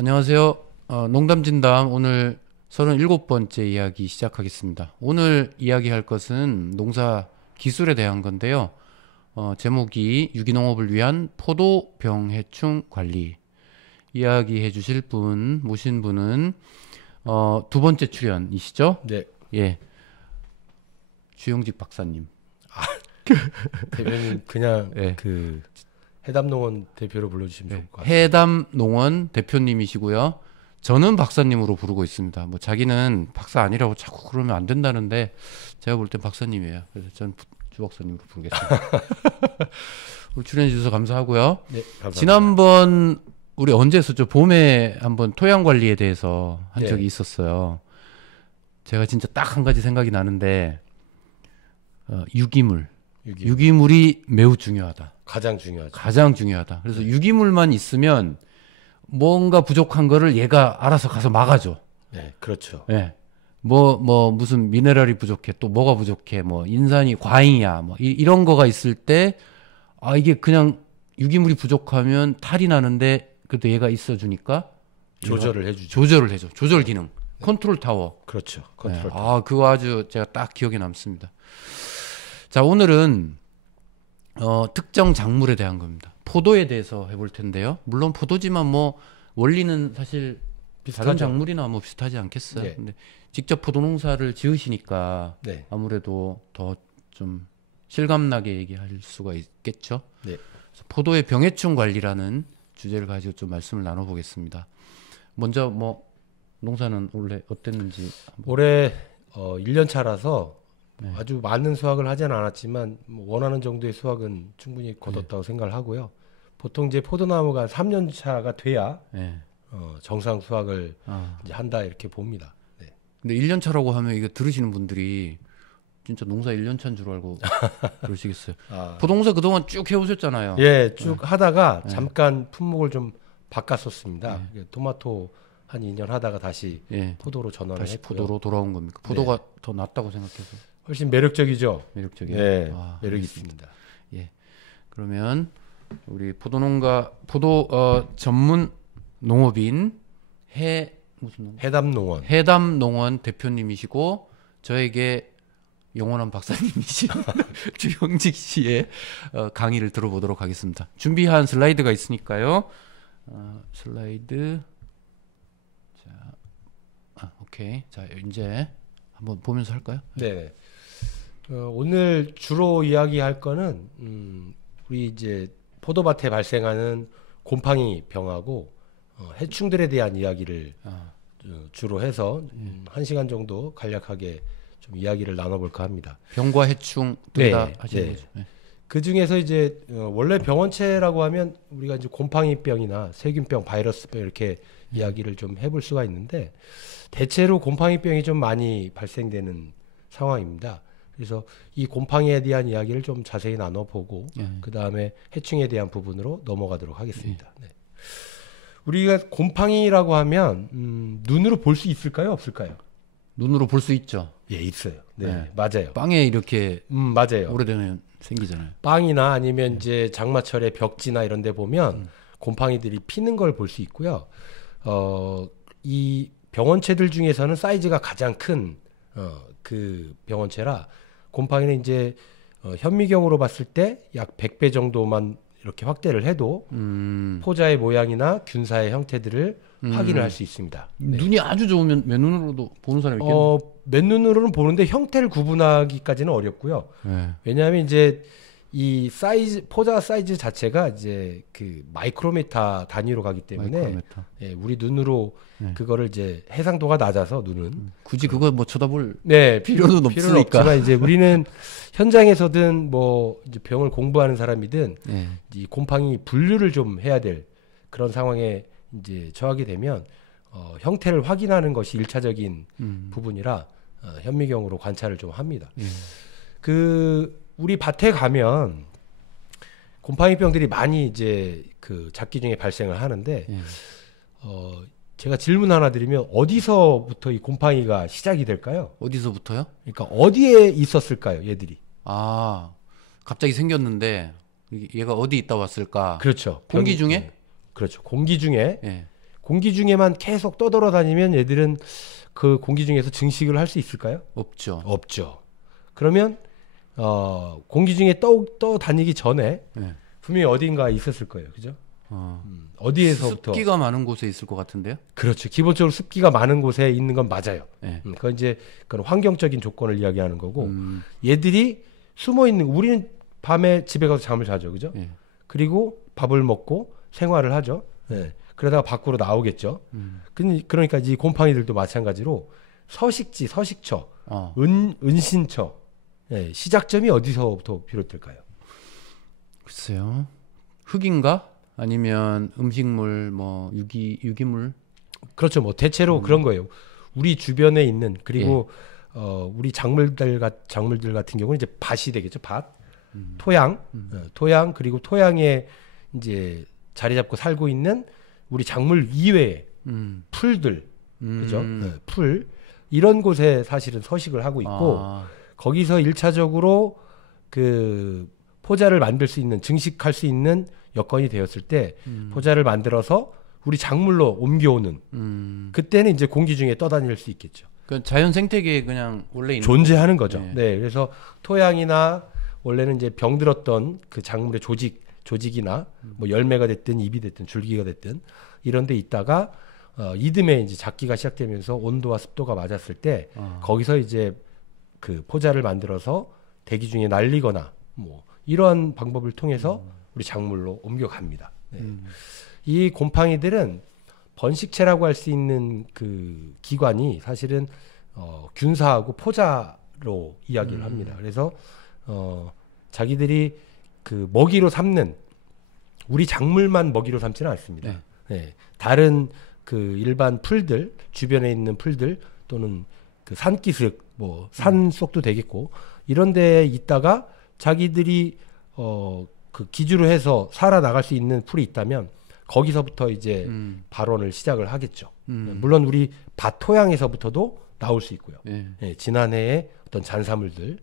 안녕하세요. 농담진담 오늘 37번째 이야기 시작하겠습니다. 오늘 이야기할 것은 농사 기술에 대한 건데요. 제목이 유기농업을 위한 포도 병해충 관리. 이야기해 주실 분, 모신 분은 두 번째 출연이시죠? 네. 예. 주영직 박사님. 대표님 그냥 예. 그 해담농원 대표로 불러주시면 좋을 것 같아요. 해담농원 대표님이시고요. 저는 박사님으로 부르고 있습니다. 뭐 자기는 박사 아니라고 자꾸 그러면 안 된다는데 제가 볼 땐 박사님이에요. 그래서 전 주 박사님으로 부르겠습니다. 오늘 출연해 주셔서 감사하고요. 네, 감사합니다. 지난번 우리 언제 했었죠? 봄에 한번 토양 관리에 대해서 한 네. 적이 있었어요. 제가 진짜 딱 한 가지 생각이 나는데 유기물. 유기물이 매우 중요하다. 가장 중요하죠. 가장 중요하다. 그래서 유기물만 있으면 뭔가 부족한 거를 얘가 알아서 가서 막아줘. 네, 그렇죠. 예. 무슨 미네랄이 부족해. 또 뭐가 부족해. 뭐 인산이 과잉이야. 뭐 이런 거가 있을 때 이게 그냥 유기물이 부족하면 탈이 나는데 그래도 얘가 있어 주니까 조절을 해주죠. 조절을 해줘. 조절 기능. 컨트롤 타워. 그렇죠. 네. 컨트롤 타워. 그거 아주 제가 딱 기억에 남습니다. 자, 오늘은 특정 작물에 대한 겁니다. 포도에 대해서 해볼 텐데요. 물론 포도지만 뭐 원리는 사실 다른 비슷하죠. 작물이나 뭐 비슷하지 않겠어요. 네. 근데 직접 포도 농사를 지으시니까 네. 아무래도 더 좀 실감나게 얘기할 수가 있겠죠. 네. 그래서 포도의 병해충 관리라는 주제를 가지고 좀 말씀을 나눠보겠습니다. 먼저 뭐 농사는 원래 어땠는지 한번. 올해 1년 차라서 네. 아주 많은 수확을 하진 않았지만 뭐 원하는 정도의 수확은 충분히 거뒀다고 생각을 하고요. 보통 이제 포도나무가 3년 차가 돼야 네. 정상 수확을 아. 이제 한다 이렇게 봅니다. 네. 근데 1년 차라고 하면 이거 들으시는 분들이 진짜 농사 1년 차인 줄 알고 그러시겠어요. 포도농사 그동안 쭉 해오셨잖아요. 예, 쭉 하다가 네. 잠깐 품목을 좀 바꿨었습니다. 토마토 한 2년 하다가 다시 예. 포도로 전환을 다시 했고요. 포도로 돌아온 겁니까? 포도가 더 낫다고 생각해서 훨씬 매력적이죠. 매력적이에요. 네, 매력이 알겠습니다. 있습니다. 예. 그러면 우리 포도 전문 농업인 해담농원. 해담농원 대표님이시고 저에게 영원한 박사님이신 주형직 씨의 강의를 들어보도록 하겠습니다. 준비한 슬라이드가 있으니까요. 슬라이드. 자, 오케이. 자, 이제 한번 보면서 할까요? 네. 오늘 주로 이야기할 거는 우리 이제 포도밭에 발생하는 곰팡이 병하고 해충들에 대한 이야기를 주로 해서 1시간 정도 간략하게 좀 이야기를 나눠볼까 합니다. 병과 해충 둘 다 하시는 거죠. 네. 그 중에서 이제 원래 병원체라고 하면 우리가 이제 곰팡이병이나 세균병, 바이러스병 이렇게 이야기를 좀 해볼 수가 있는데 대체로 곰팡이병이 좀 많이 발생되는 상황입니다. 그래서 이 곰팡이에 대한 이야기를 좀 자세히 나눠보고 그 다음에 해충에 대한 부분으로 넘어가도록 하겠습니다. 네. 우리가 곰팡이라고 하면 눈으로 볼 수 있을까요, 없을까요? 눈으로 볼 수 있죠. 예, 있어요. 네, 네. 맞아요. 빵에 이렇게 맞아요. 오래되면 생기잖아요. 빵이나 아니면 이제 장마철에 벽지나 이런 데 보면 곰팡이들이 피는 걸 볼 수 있고요. 이 병원체들 중에서는 사이즈가 가장 큰 그 병원체라 곰팡이는 이제 현미경으로 봤을 때 약 100배 정도만 이렇게 확대를 해도 포자의 모양이나 균사의 형태들을 확인을 할 수 있습니다. 눈이 아주 좋으면 맨눈으로도 보는 사람이 있겠네요. 맨눈으로는 보는데 형태를 구분하기까지는 어렵고요. 네. 왜냐하면 이제 이 사이즈 포자 사이즈 자체가 이제 그 마이크로미터 단위로 가기 때문에 마이크로미터. 예, 우리 눈으로 그거를 이제 해상도가 낮아서 눈은 굳이 그거 뭐 쳐다볼 네 필요는 필요는 없으니까. 없지만 이제 우리는 현장에서든 뭐 이제 병을 공부하는 사람이든 네. 이 곰팡이 분류를 좀 해야 될 그런 상황에 이제 처하게 되면 형태를 확인하는 것이 일차적인 부분이라 현미경으로 관찰을 좀 합니다. 그 우리 밭에 가면 곰팡이병들이 많이 이제 그 작기 중에 발생을 하는데 제가 질문 하나 드리면 어디서부터 이 곰팡이가 시작이 될까요? 어디서부터요? 그러니까 어디에 있었을까요, 얘들이? 갑자기 생겼는데 얘가 어디 있다 왔을까? 그렇죠. 공기 중에? 그렇죠. 공기 중에 예. 공기 중에만 계속 떠돌아다니면 얘들은 그 공기 중에서 증식을 할 수 있을까요? 없죠. 없죠. 그러면 공기 중에 떠다니기 전에 네. 분명히 어딘가에 있었을 거예요. 그죠? 어디에서부터? 습기가 많은 곳에 있을 것 같은데요? 그렇죠. 기본적으로 습기가 많은 곳에 있는 건 맞아요. 네. 그건 이제 그런 환경적인 조건을 이야기하는 거고 얘들이 숨어 있는 우리는 밤에 집에 가서 잠을 자죠. 그죠? 네. 그리고 밥을 먹고 생활을 하죠. 네. 그러다가 밖으로 나오겠죠. 그러니까 이 곰팡이들도 마찬가지로 서식지, 서식처, 은신처 네. 시작점이 어디서부터 비롯될까요? 글쎄요. 흙인가? 아니면 음식물, 뭐 유기물? 그렇죠. 뭐 대체로 그런 거예요. 우리 주변에 있는 그리고 우리 작물들 같은 경우는 이제 밭이 되겠죠. 밭, 토양, 토양 그리고 토양에 이제 자리 잡고 살고 있는 우리 작물 이외의 풀들, 그죠? 네, 풀 이런 곳에 사실은 서식을 하고 있고 거기서 1차적으로 그 포자를 만들 수 있는 증식할 수 있는 여건이 되었을 때 포자를 만들어서 우리 작물로 옮겨오는 그때는 이제 공기 중에 떠다닐 수 있겠죠. 그 자연 생태계에 그냥 원래 있는 존재하는 거죠. 네. 네, 그래서 토양이나 원래는 이제 병들었던 그 작물의 조직이나 뭐 열매가 됐든 잎이 됐든 줄기가 됐든 이런 데 있다가 이듬해 이제 작기가 시작되면서 온도와 습도가 맞았을 때 거기서 이제 그 포자를 만들어서 대기 중에 날리거나 뭐 이러한 방법을 통해서 우리 작물로 옮겨갑니다. 네. 이 곰팡이들은 번식체라고 할 수 있는 그 기관이 사실은 균사하고 포자로 이야기를 합니다. 그래서 자기들이 그 먹이로 삼는 우리 작물만 먹이로 삼지는 않습니다. 네. 네. 다른 그 일반 풀들 주변에 있는 풀들 또는 그 산기슭 뭐 산속도 되겠고 이런 데에 있다가 자기들이 그 기주로 해서 살아나갈 수 있는 풀이 있다면 거기서부터 이제 발원을 시작을 하겠죠. 물론 우리 밭 토양에서부터도 나올 수 있고요. 네, 지난해의 어떤 잔사물들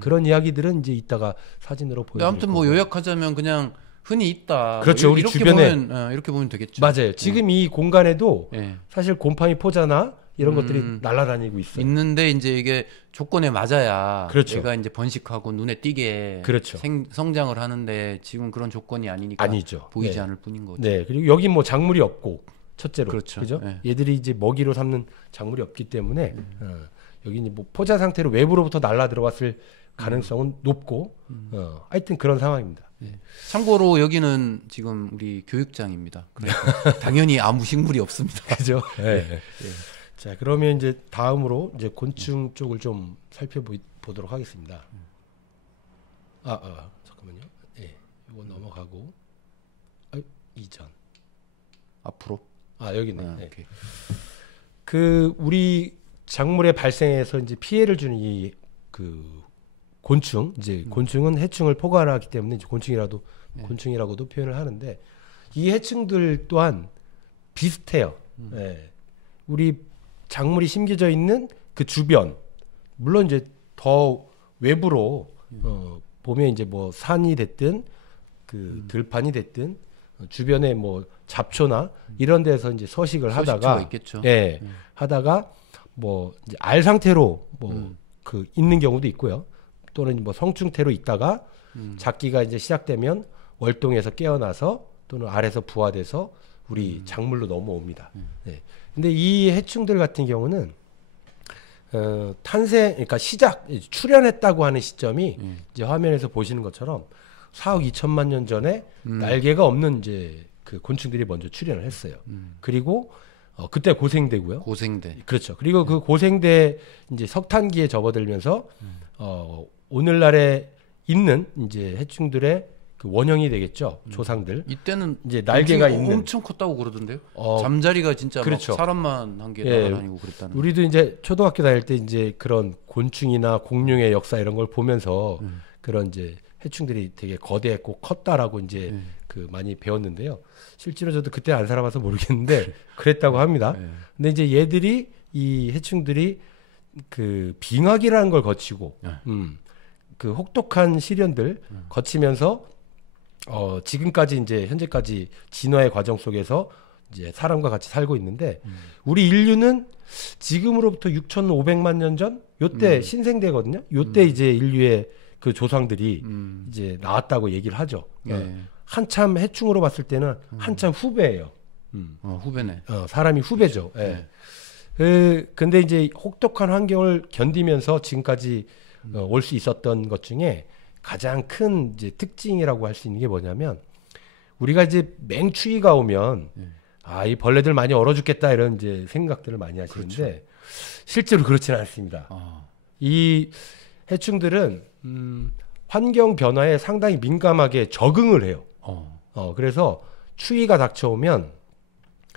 그런 이야기들은 이제 이따가 사진으로 보여드릴 아무튼 뭐 요약하자면 그냥 흔히 있다. 그렇죠. 뭐 우리 이렇게 주변에 보면, 이렇게 보면 되겠죠. 맞아요. 지금 이 공간에도 네. 사실 곰팡이 포자나 이런 것들이 날아다니고 있어요. 있는데 이제 이게 조건에 맞아야 그렇죠. 얘가 이제 번식하고 눈에 띄게 그렇죠. 성장을 하는데 지금 그런 조건이 아니니까 아니죠. 보이지 네. 않을 뿐인 거죠. 네. 그리고 여기 뭐 작물이 없고 첫째로 그렇죠. 그죠? 네. 얘들이 이제 먹이로 삼는 작물이 없기 때문에 여기 이제 뭐 포자 상태로 외부로부터 날아 들어왔을 가능성은 높고 하여튼 그런 상황입니다. 네. 참고로 여기는 지금 우리 교육장입니다. 그러니까 당연히 아무 식물이 없습니다. 그죠? 네. 네. 자, 그러면 이제 다음으로 이제 곤충 쪽을 좀 살펴보도록 하겠습니다. 잠깐만요. 예, 이거 넘어가고 이전 앞으로. 여기네. 네. 오케이. 그 우리 작물의 발생에서 이제 피해를 주는 이 그 곤충, 이제 곤충은 해충을 포괄하기 때문에 이제 곤충이라고도 표현을 하는데 이 해충들 또한 비슷해요. 네. 우리 작물이 심겨져 있는 그 주변, 물론 이제 더 외부로 보면 이제 뭐 산이 됐든 그 들판이 됐든 주변에 뭐 잡초나 이런 데서 이제 서식을 하다가 있겠죠. 예, 하다가 뭐 이제 알 상태로 뭐 그 있는 경우도 있고요. 또는 뭐 성충태로 있다가 작기가 이제 시작되면 월동에서 깨어나서 또는 알에서 부화돼서 우리 작물로 넘어옵니다. 네. 근데 이 해충들 같은 경우는 그러니까 출현했다고 하는 시점이 이제 화면에서 보시는 것처럼 4억 2천만 년 전에 날개가 없는 이제 그 곤충들이 먼저 출현을 했어요. 그리고 그때 고생대고요. 고생대. 그렇죠. 그리고 그 고생대 이제 석탄기에 접어들면서 오늘날에 있는 이제 해충들의 그 원형이 되겠죠. 조상들. 이때는 이제 날개가 있는 엄청 컸다고 그러던데요. 잠자리가 진짜 그렇죠. 막 사람만 한 개 예, 날아다니고 그랬다는. 우리도 이제 초등학교 다닐 때 이제 그런 곤충이나 공룡의 역사 이런 걸 보면서 그런 이제 해충들이 되게 거대했고 컸다라고 이제 그 많이 배웠는데요. 실제로 저도 그때 안 살아봐서 모르겠는데 그랬다고 합니다. 근데 이제 얘들이 이 해충들이 그 빙하기라는 걸 거치고 그 혹독한 시련들 거치면서 지금까지 이제 현재까지 진화의 과정 속에서 이제 사람과 같이 살고 있는데 우리 인류는 지금으로부터 6,500만 년 전 요때 신생대거든요. 요때 이제 인류의 그 조상들이 이제 나왔다고 얘기를 하죠. 예. 한참 해충으로 봤을 때는 한참 후배예요. 후배네. 사람이 후배죠. 예. 근데 이제 혹독한 환경을 견디면서 지금까지 올 수 있었던 것 중에 가장 큰 이제 특징이라고 할 수 있는 게 뭐냐면 우리가 이제 맹추위가 오면 이 벌레들 많이 얼어 죽겠다 이런 이제 생각들을 많이 하시는데 그렇죠. 실제로 그렇지는 않습니다. 이 해충들은 환경 변화에 상당히 민감하게 적응을 해요. 그래서 추위가 닥쳐오면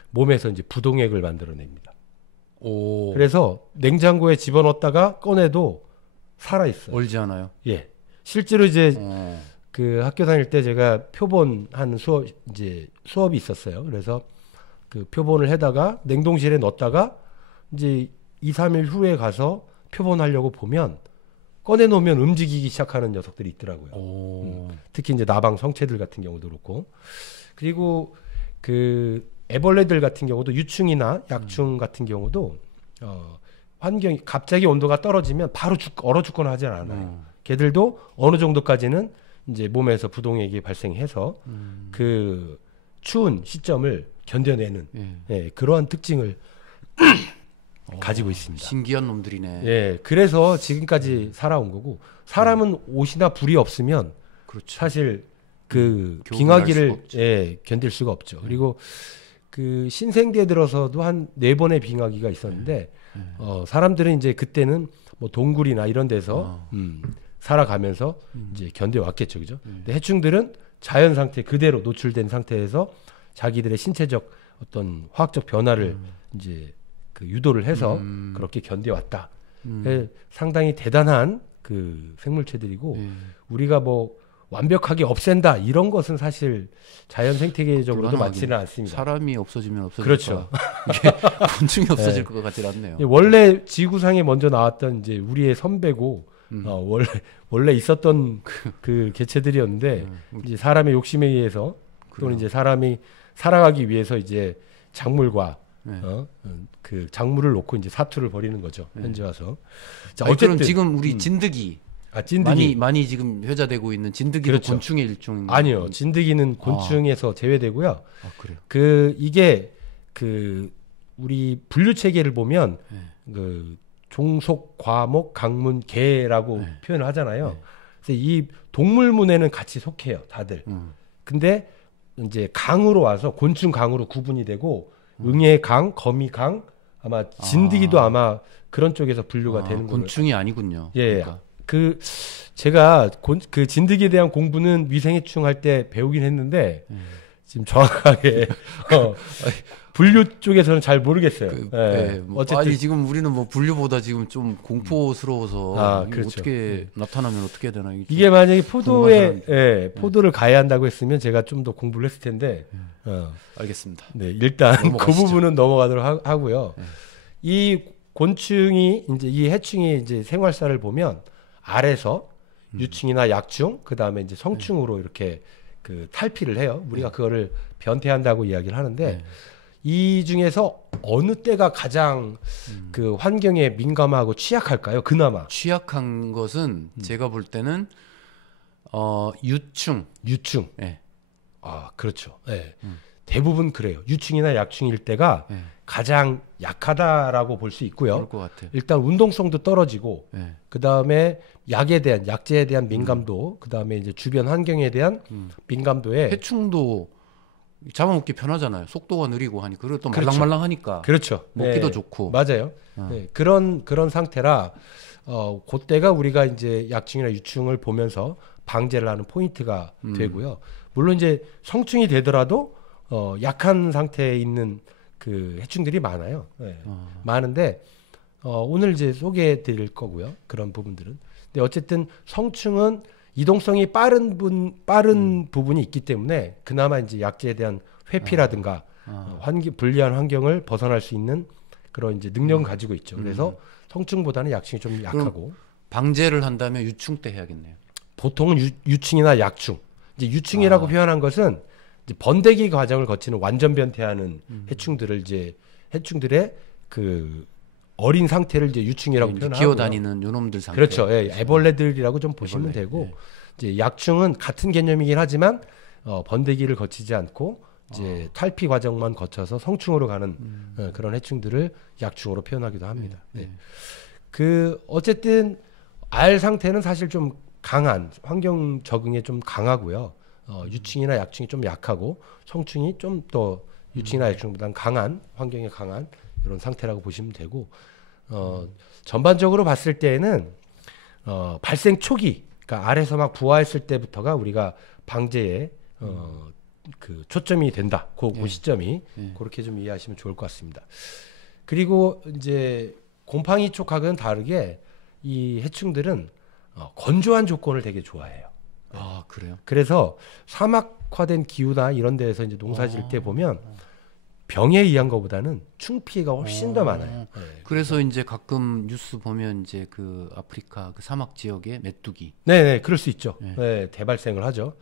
몸에서 이제 부동액을 만들어냅니다. 그래서 냉장고에 집어넣었다가 꺼내도 살아 있어요. 얼지 않아요? 예. 실제로 이제 그 학교 다닐 때 제가 표본하는 수업이 있었어요. 그래서 그 표본을 해다가 냉동실에 넣었다가 이제 2, 3일 후에 가서 표본하려고 보면 꺼내 놓으면 움직이기 시작하는 녀석들이 있더라고요. 특히 이제 나방 성체들 같은 경우도 그렇고. 그리고 그 애벌레들 같은 경우도 유충이나 약충 같은 경우도 환경이 갑자기 온도가 떨어지면 바로 얼어 죽거나 하지 않아요. 걔들도 어느 정도까지는 이제 몸에서 부동액이 발생해서 그 추운 시점을 견뎌내는 그러한 특징을 가지고 있습니다. 신기한 놈들이네. 예, 그래서 지금까지 살아온 거고 사람은 옷이나 불이 없으면 그렇죠. 사실 그 겨울을 빙하기를 견딜 수가 없죠. 그리고 그 신생대에 들어서도 한 4번의 빙하기가 있었는데 사람들은 이제 그때는 뭐 동굴이나 이런 데서 살아가면서 이제 견뎌왔겠죠, 그죠? 근데 해충들은 자연 상태 그대로 노출된 상태에서 자기들의 신체적 어떤 화학적 변화를 이제 그 유도를 해서 그렇게 견뎌왔다. 상당히 대단한 그 생물체들이고 우리가 뭐 완벽하게 없앤다 이런 것은 사실 자연 생태계적으로도 많지는 않습니다. 사람이 없어지면 없어질 그렇죠. 이게 곤충이 없어질 것 같지 않네요. 원래 지구상에 먼저 나왔던 이제 우리의 선배고 원래 있었던 그 개체들이었는데 이제 사람의 욕심에 의해서 또는 이제 사람이 살아가기 위해서 이제 작물과 그 작물을 놓고 이제 사투를 벌이는 거죠. 현재 와서. 자, 어쨌든 지금 우리 진드기 진드기 많이 지금 회자되고 있는 진드기도 그렇죠. 곤충의 일종. 아니요, 진드기는 곤충에서 제외되고요. 그래요. 그 이게 그 우리 분류 체계를 보면 그 종속, 과목, 강문, 개라고 표현을 하잖아요. 그래서 이 동물문에는 같이 속해요, 다들. 근데 이제 강으로 와서 곤충 강으로 구분이 되고 응애 강, 거미 강, 아마 진드기도 아마 그런 쪽에서 분류가 되는 거예요. 곤충이 아니군요. 예. 그러니까. 그 제가 그 진드기에 대한 공부는 위생해충 할 때 배우긴 했는데 지금 정확하게 분류 쪽에서는 잘 모르겠어요. 어쨌든 아니 지금 우리는 뭐 분류보다 지금 좀 공포스러워서 그렇죠. 어떻게 나타나면 어떻게 해야 되나 이게 만약에 포도를 가야 한다고 했으면 제가 좀 더 공부를 했을 텐데 알겠습니다. 네, 일단 넘어가시죠. 그 부분은 넘어가도록 하고요. 이 곤충이 이제 이 해충이 이제 생활사를 보면 알에서 유충이나 약충, 그 다음에 이제 성충으로 이렇게 그 탈피를 해요. 우리가 그거를 변태한다고 이야기를 하는데 이 중에서 어느 때가 가장 그 환경에 민감하고 취약할까요? 그나마 취약한 것은 제가 볼 때는 유충. 네. 그렇죠. 네. 대부분 그래요. 유충이나 약충일 때가 가장 약하다라고 볼 수 있고요. 그럴 것 같아요. 일단 운동성도 떨어지고, 그 다음에 약제에 대한 민감도, 그 다음에 이제 주변 환경에 대한 민감도에 해충도 잡아먹기 편하잖아요. 속도가 느리고 하니 그리고 또 그렇죠. 말랑말랑하니까 그렇죠. 먹기도 좋고 맞아요. 그런 상태라 그때가 우리가 이제 약충이나 유충을 보면서 방제를 하는 포인트가 되고요. 물론 이제 성충이 되더라도 약한 상태에 있는 그 해충들이 많아요. 많은데 오늘 이제 소개해 드릴 거고요. 그런 부분들은. 근데 어쨌든 성충은 이동성이 빠른 부분이 있기 때문에 그나마 이제 약제에 대한 회피라든가 불리한 환경을 벗어날 수 있는 그런 이제 능력은 가지고 있죠. 그래서 성충보다는 약충이 좀 약하고. 방제를 한다면 유충 때 해야겠네요. 보통은 유충이나 약충. 이제 유충이라고 표현한 것은 이제 번데기 과정을 거치는 완전 변태하는 해충들을 이제 해충들의 그 어린 상태를 이제 유충이라고 표현하고요. 기어다니는 요놈들 상태. 그렇죠. 예, 애벌레들이라고 좀 보시면 애벌레. 되고 예. 이제 약충은 같은 개념이긴 하지만 번데기를 거치지 않고 이제 탈피 과정만 거쳐서 성충으로 가는 그런 해충들을 약충으로 표현하기도 합니다. 네. 그 어쨌든 알 상태는 사실 좀 강한 환경 적응에 좀 강하고요. 유충이나 약충이 좀 약하고 성충이 좀 더 유충이나 약충보다는 강한 환경에 강한 이런 상태라고 보시면 되고 전반적으로 봤을 때에는 발생 초기, 그러니까 알에서 막 부화했을 때부터가 우리가 방제에 그 초점이 된다. 그 시점이 그렇게 좀 이해하시면 좋을 것 같습니다. 그리고 이제 곰팡이 쪽하고는 다르게 이 해충들은 건조한 조건을 되게 좋아해요. 아, 그래요? 그래서 사막화된 기후나 이런 데에서 이제 농사 지을 때 보면 병에 의한 것보다는 충 피해가 훨씬 더 많아요. 네. 그래서 이제 가끔 뉴스 보면 이제 그 아프리카 그 사막 지역에 메뚜기. 네, 그럴 수 있죠. 네, 대발생을 하죠.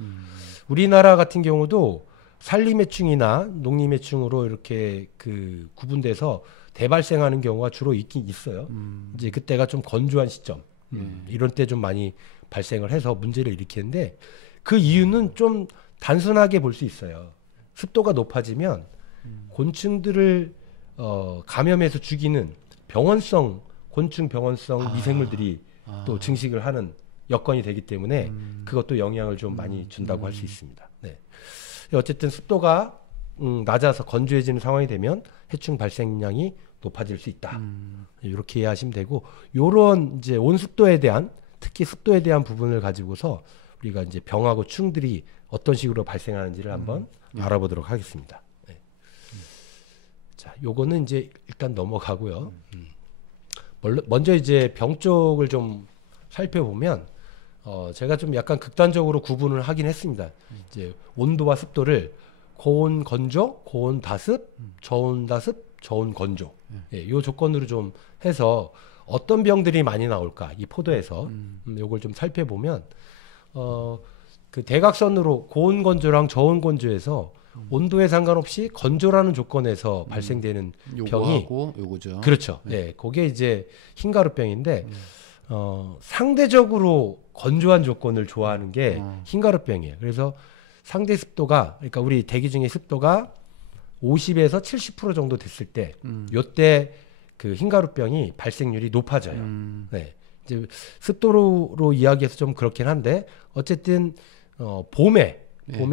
우리나라 같은 경우도 산림해충이나 농림해충으로 이렇게 그 구분돼서 대발생하는 경우가 주로 있긴 있어요. 이제 그때가 좀 건조한 시점, 이런 때 좀 많이 발생을 해서 문제를 일으키는데 그 이유는 좀 단순하게 볼 수 있어요. 습도가 높아지면 곤충들을 감염해서 죽이는 병원성 곤충 병원성 미생물들이 또 증식을 하는 여건이 되기 때문에 그것도 영향을 좀 많이 준다고 할 수 있습니다. 네. 어쨌든 습도가 낮아서 건조해지는 상황이 되면 해충 발생량이 높아질 수 있다. 이렇게 이해하시면 되고 요런 이제 온습도에 대한 특히 습도에 대한 부분을 가지고서 우리가 이제 병하고 충들이 어떤 식으로 발생하는지를 한번 알아보도록 하겠습니다. 네. 자, 요거는 이제 일단 넘어가고요. 먼저 이제 병 쪽을 좀 살펴보면 제가 좀 약간 극단적으로 구분을 하긴 했습니다. 이제 온도와 습도를 고온 건조, 고온 다습, 저온 다습, 저온 건조. 예, 요 조건으로 좀 해서 어떤 병들이 많이 나올까 이 포도에서 요걸 좀 살펴보면 그 대각선으로 고온 건조랑 저온 건조에서 온도에 상관없이 건조라는 조건에서 발생되는 병이 요거죠. 그렇죠. 네, 그게 이제 흰가루병인데 상대적으로 건조한 조건을 좋아하는 게 흰가루병이에요. 그래서 상대 습도가 그러니까 우리 대기 중에 습도가 50에서 70% 정도 됐을 때 요때 그 흰가루병이 발생률이 높아져요. 네. 이제 습도로 이야기해서 좀 그렇긴 한데 어쨌든 봄에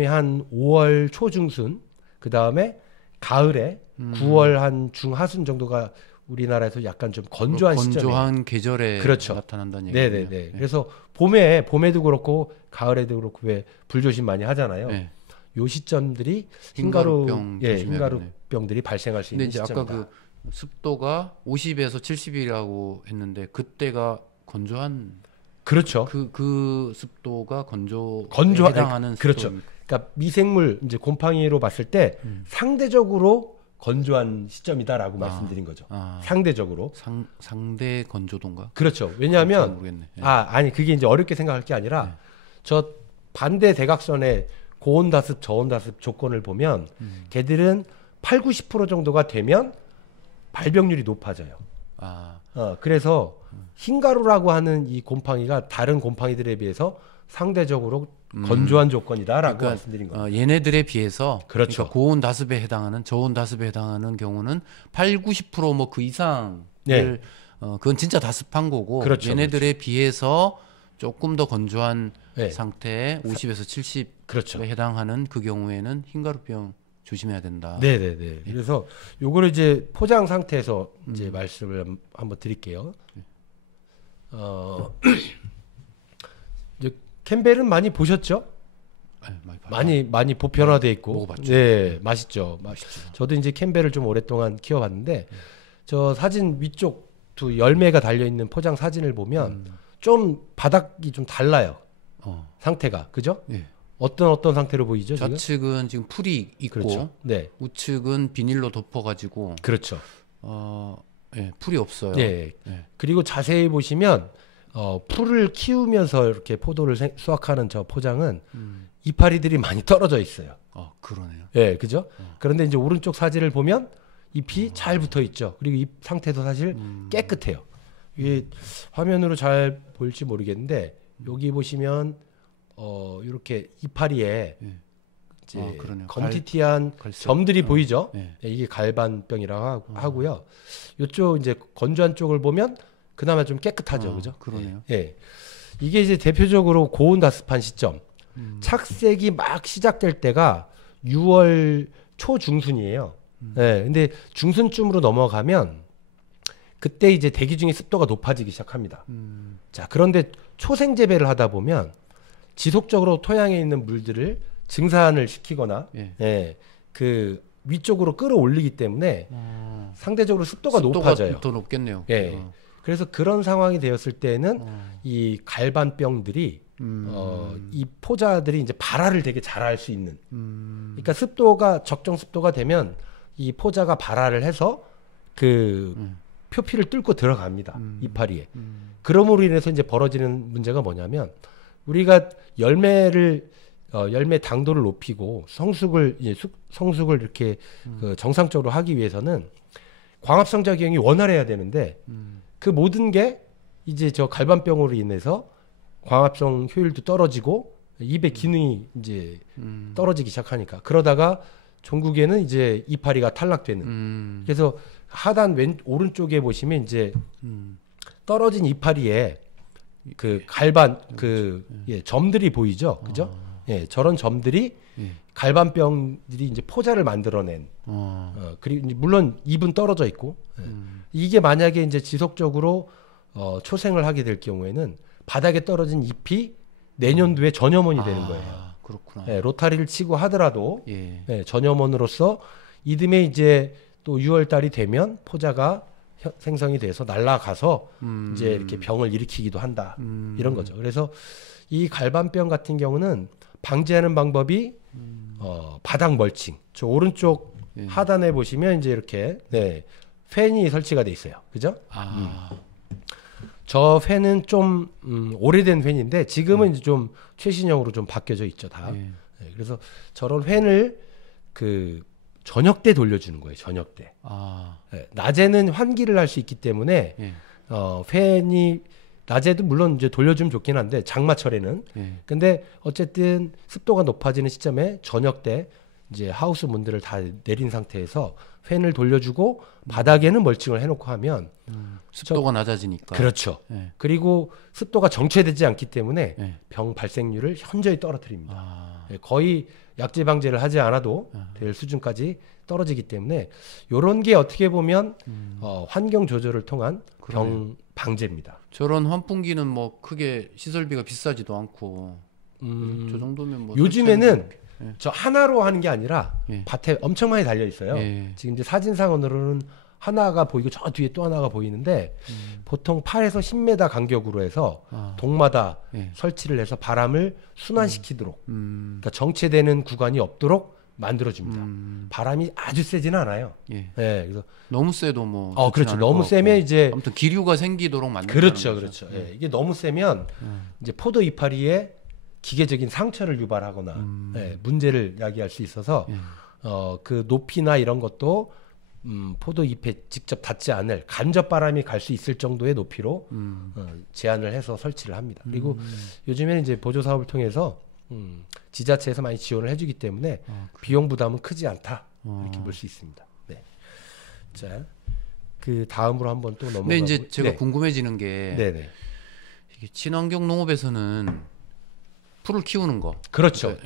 한 5월 초중순 그다음에 가을에 9월 한 중하순 정도가 우리나라에서 약간 좀 건조한 시점에 건조한 계절에 그렇죠. 나타난다는 얘기예요. 네네네. 그래서 봄에도 그렇고 가을에도 그렇고 왜 불조심 많이 하잖아요. 네. 요 시점들이 흰가루병들이 발생할 수 근데 있는 이제 시점이다. 아까 그 습도가 50에서 70이라고 했는데 그때가 건조한 그렇죠. 그 습도가 건조에 건조한 해당하는 그렇죠. 습도입니까? 그러니까 미생물 이제 곰팡이로 봤을 때 상대적으로 건조한 시점이다라고 말씀드린 거죠. 상대적으로. 상대 건조도인가? 그렇죠. 왜냐하면 모르겠네. 아니 그게 이제 어렵게 생각할 게 아니라 저 반대 대각선의 고온 다습, 저온 다습 조건을 보면 걔들은 8, 90% 정도가 되면 발병률이 높아져요. 그래서 흰가루라고 하는 이 곰팡이가 다른 곰팡이들에 비해서 상대적으로 건조한 조건이다라고 말씀드린 거예요. 얘네들에 비해서 그렇죠. 그러니까 고온 다습에 해당하는 저온 다습에 해당하는 경우는 8, 90% 뭐 그 이상을 그건 진짜 다습한 거고 그렇죠, 얘네들에 비해서 조금 더 건조한 네. 상태 50에서 70에 그렇죠. 해당하는 그 경우에는 흰가루병 조심해야 된다. 네네네. 그래서 요거를 이제 포장 상태에서 이제 말씀을 한번 드릴게요. 이제 캠벨은 많이 보셨죠? 네, 많이 보편화돼 있고, 먹어봤죠. 네, 맛있죠. 저도 이제 캠벨을 좀 오랫동안 키워봤는데, 저 사진 위쪽 두 열매가 달려 있는 포장 사진을 보면 좀 바닥이 좀 달라요. 상태가 그죠? 네. 어떤 상태로 보이죠? 좌측은 지금 풀이 있고, 그렇죠. 네, 우측은 비닐로 덮어가지고, 그렇죠. 풀이 없어요. 네. 네. 그리고 자세히 보시면 풀을 키우면서 이렇게 포도를 수확하는 저 포장은 이파리들이 많이 떨어져 있어요. 그러네요. 예, 그죠? 그런데 이제 오른쪽 사진을 보면 잎이 잘 붙어 있죠. 그리고 잎 상태도 사실 깨끗해요. 이게 화면으로 잘 보일지 모르겠는데 여기 보시면 이렇게 이파리에 이제 검티티한 점들이 보이죠? 예, 이게 갈반병이라고 하고요. 이쪽 이제 건조한 쪽을 보면 그나마 좀 깨끗하죠, 그죠? 그러네요. 예, 이게 이제 대표적으로 고온 다습한 시점. 착색이 막 시작될 때가 6월 초중순이에요. 예, 근데 중순쯤으로 넘어가면 그때 이제 대기 중에 습도가 높아지기 시작합니다. 자, 그런데 초생 재배를 하다 보면 지속적으로 토양에 있는 물들을 증산을 시키거나 그 위쪽으로 끌어올리기 때문에 상대적으로 습도가 높아져요. 더 높겠네요. 예. 그래서 그런 상황이 되었을 때는 이 갈반병들이 이 포자들이 이제 발화를 되게 잘할 수 있는. 그러니까 습도가 적정 습도가 되면 이 포자가 발화를 해서 그 표피를 뚫고 들어갑니다. 이파리에. 그러므로 인해서 이제 벌어지는 문제가 뭐냐면 우리가 열매 당도를 높이고 성숙을 이렇게 그 정상적으로 하기 위해서는 광합성 작용이 원활해야 되는데 그 모든 게 이제 저 갈반병으로 인해서 광합성 효율도 떨어지고 잎의 기능이 이제 떨어지기 시작하니까 그러다가 종국에는 이제 이파리가 탈락되는. 그래서 하단 오른쪽에 보시면 이제 떨어진 이파리에 그 갈반 점들이 보이죠, 그죠? 예, 저런 점들이 갈반병들이 이제 포자를 만들어낸. 그리고 물론 잎은 떨어져 있고 이게 만약에 이제 지속적으로 초생을 하게 될 경우에는 바닥에 떨어진 잎이 내년도에 전염원이 되는 거예요. 그렇구나. 예, 로타리를 치고 하더라도 전염원으로서 이듬해 이제 또 6월 달이 되면 포자가 생성이 돼서 날아가서 이제 이렇게 병을 일으키기도 한다. 이런 거죠. 그래서 이 갈반병 같은 경우는 방지하는 방법이 바닥 멀칭. 저 오른쪽 하단에 보시면 이제 이렇게 팬이 설치가 돼 있어요. 그죠? 저 팬은 좀 오래된 팬인데 지금은 이제 좀 최신형으로 좀 바뀌어져 있죠, 다. 그래서 저런 팬을 그 저녁 때 돌려주는 거예요. 저녁 때. 낮에는 환기를 할 수 있기 때문에 팬이 낮에도 물론 이제 돌려주면 좋긴 한데 장마철에는. 근데 어쨌든 습도가 높아지는 시점에 저녁 때 이제 하우스 문들을 다 내린 상태에서 팬을 돌려주고 바닥에는 멀칭을 해놓고 하면 습도가 낮아지니까. 그렇죠. 그리고 습도가 정체되지 않기 때문에 병 발생률을 현저히 떨어뜨립니다. 거의 약제 방제를 하지 않아도 될 수준까지 떨어지기 때문에 이런 게 어떻게 보면 환경 조절을 통한 병 방제입니다. 저런 환풍기는 뭐 크게 시설비가 비싸지도 않고 저 정도면 뭐 요즘에는 저 하나로 하는 게 아니라 밭에 엄청 많이 달려 있어요. 지금 이제 사진상으로는 하나가 보이고 저 뒤에 또 하나가 보이는데 보통 8에서 10m 간격으로 해서 동마다 설치를 해서 바람을 순환시키도록 그러니까 정체되는 구간이 없도록 만들어줍니다. 바람이 아주 세지는 않아요. 그래서 너무 세도 뭐 그렇죠. 너무 세면 이제 아무튼 기류가 생기도록 만든다는 그렇죠, 거죠. 그렇죠. 이게 너무 세면 이제 포도 이파리에 기계적인 상처를 유발하거나 문제를 야기할 수 있어서 그 높이나 이런 것도 포도 잎에 직접 닿지 않을 간접 바람이 갈 수 있을 정도의 높이로 제한을 해서 설치를 합니다. 그리고 요즘에는 이제 보조 사업을 통해서 지자체에서 많이 지원을 해주기 때문에 비용 부담은 크지 않다 이렇게 볼 수 있습니다. 네. 자, 그 다음으로 한번 또 넘어가. 근데 이제 제가 궁금해지는 게 이게 친환경 농업에서는 풀을 키우는 거. 그렇죠.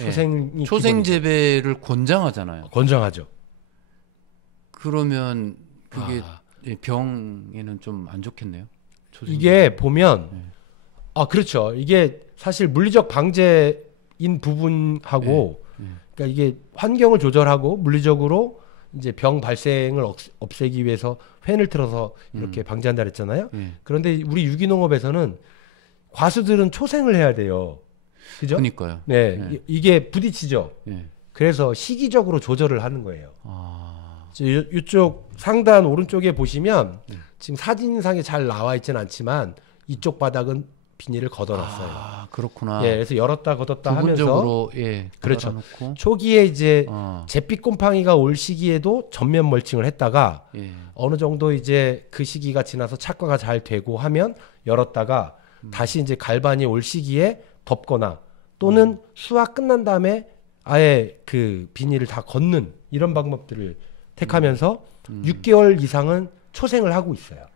초생 재배를 권장하잖아요. 권장하죠. 그러면 그게 병에는 좀 안 좋겠네요. 이게 보면 그렇죠. 이게 사실 물리적 방제인 부분하고 그러니까 이게 환경을 조절하고 물리적으로 이제 병 발생을 없애기 위해서 팬을 틀어서 이렇게 방지한다 그랬잖아요. 그런데 우리 유기농업에서는 과수들은 초생을 해야 돼요. 그죠? 그러니까요. 이게 부딪히죠. 그래서 시기적으로 조절을 하는 거예요. 이쪽 상단 오른쪽에 보시면 지금 사진상에 잘 나와 있지는 않지만 이쪽 바닥은 비닐을 걷어놨어요. 그렇구나. 예, 그래서 열었다 걷었다 하면서 부분적으로 예, 그렇죠. 놓고. 초기에 이제 어, 잿빛 곰팡이가 올 시기에도 전면 멀칭을 했다가 예. 어느 정도 이제 그 시기가 지나서 착과가 잘 되고 하면 열었다가 다시 이제 갈반이 올 시기에 덮거나 또는 수확 끝난 다음에 아예 그 비닐을 다 걷는 이런 방법들을 택하면서 6개월 이상은 초생을 하고 있어요.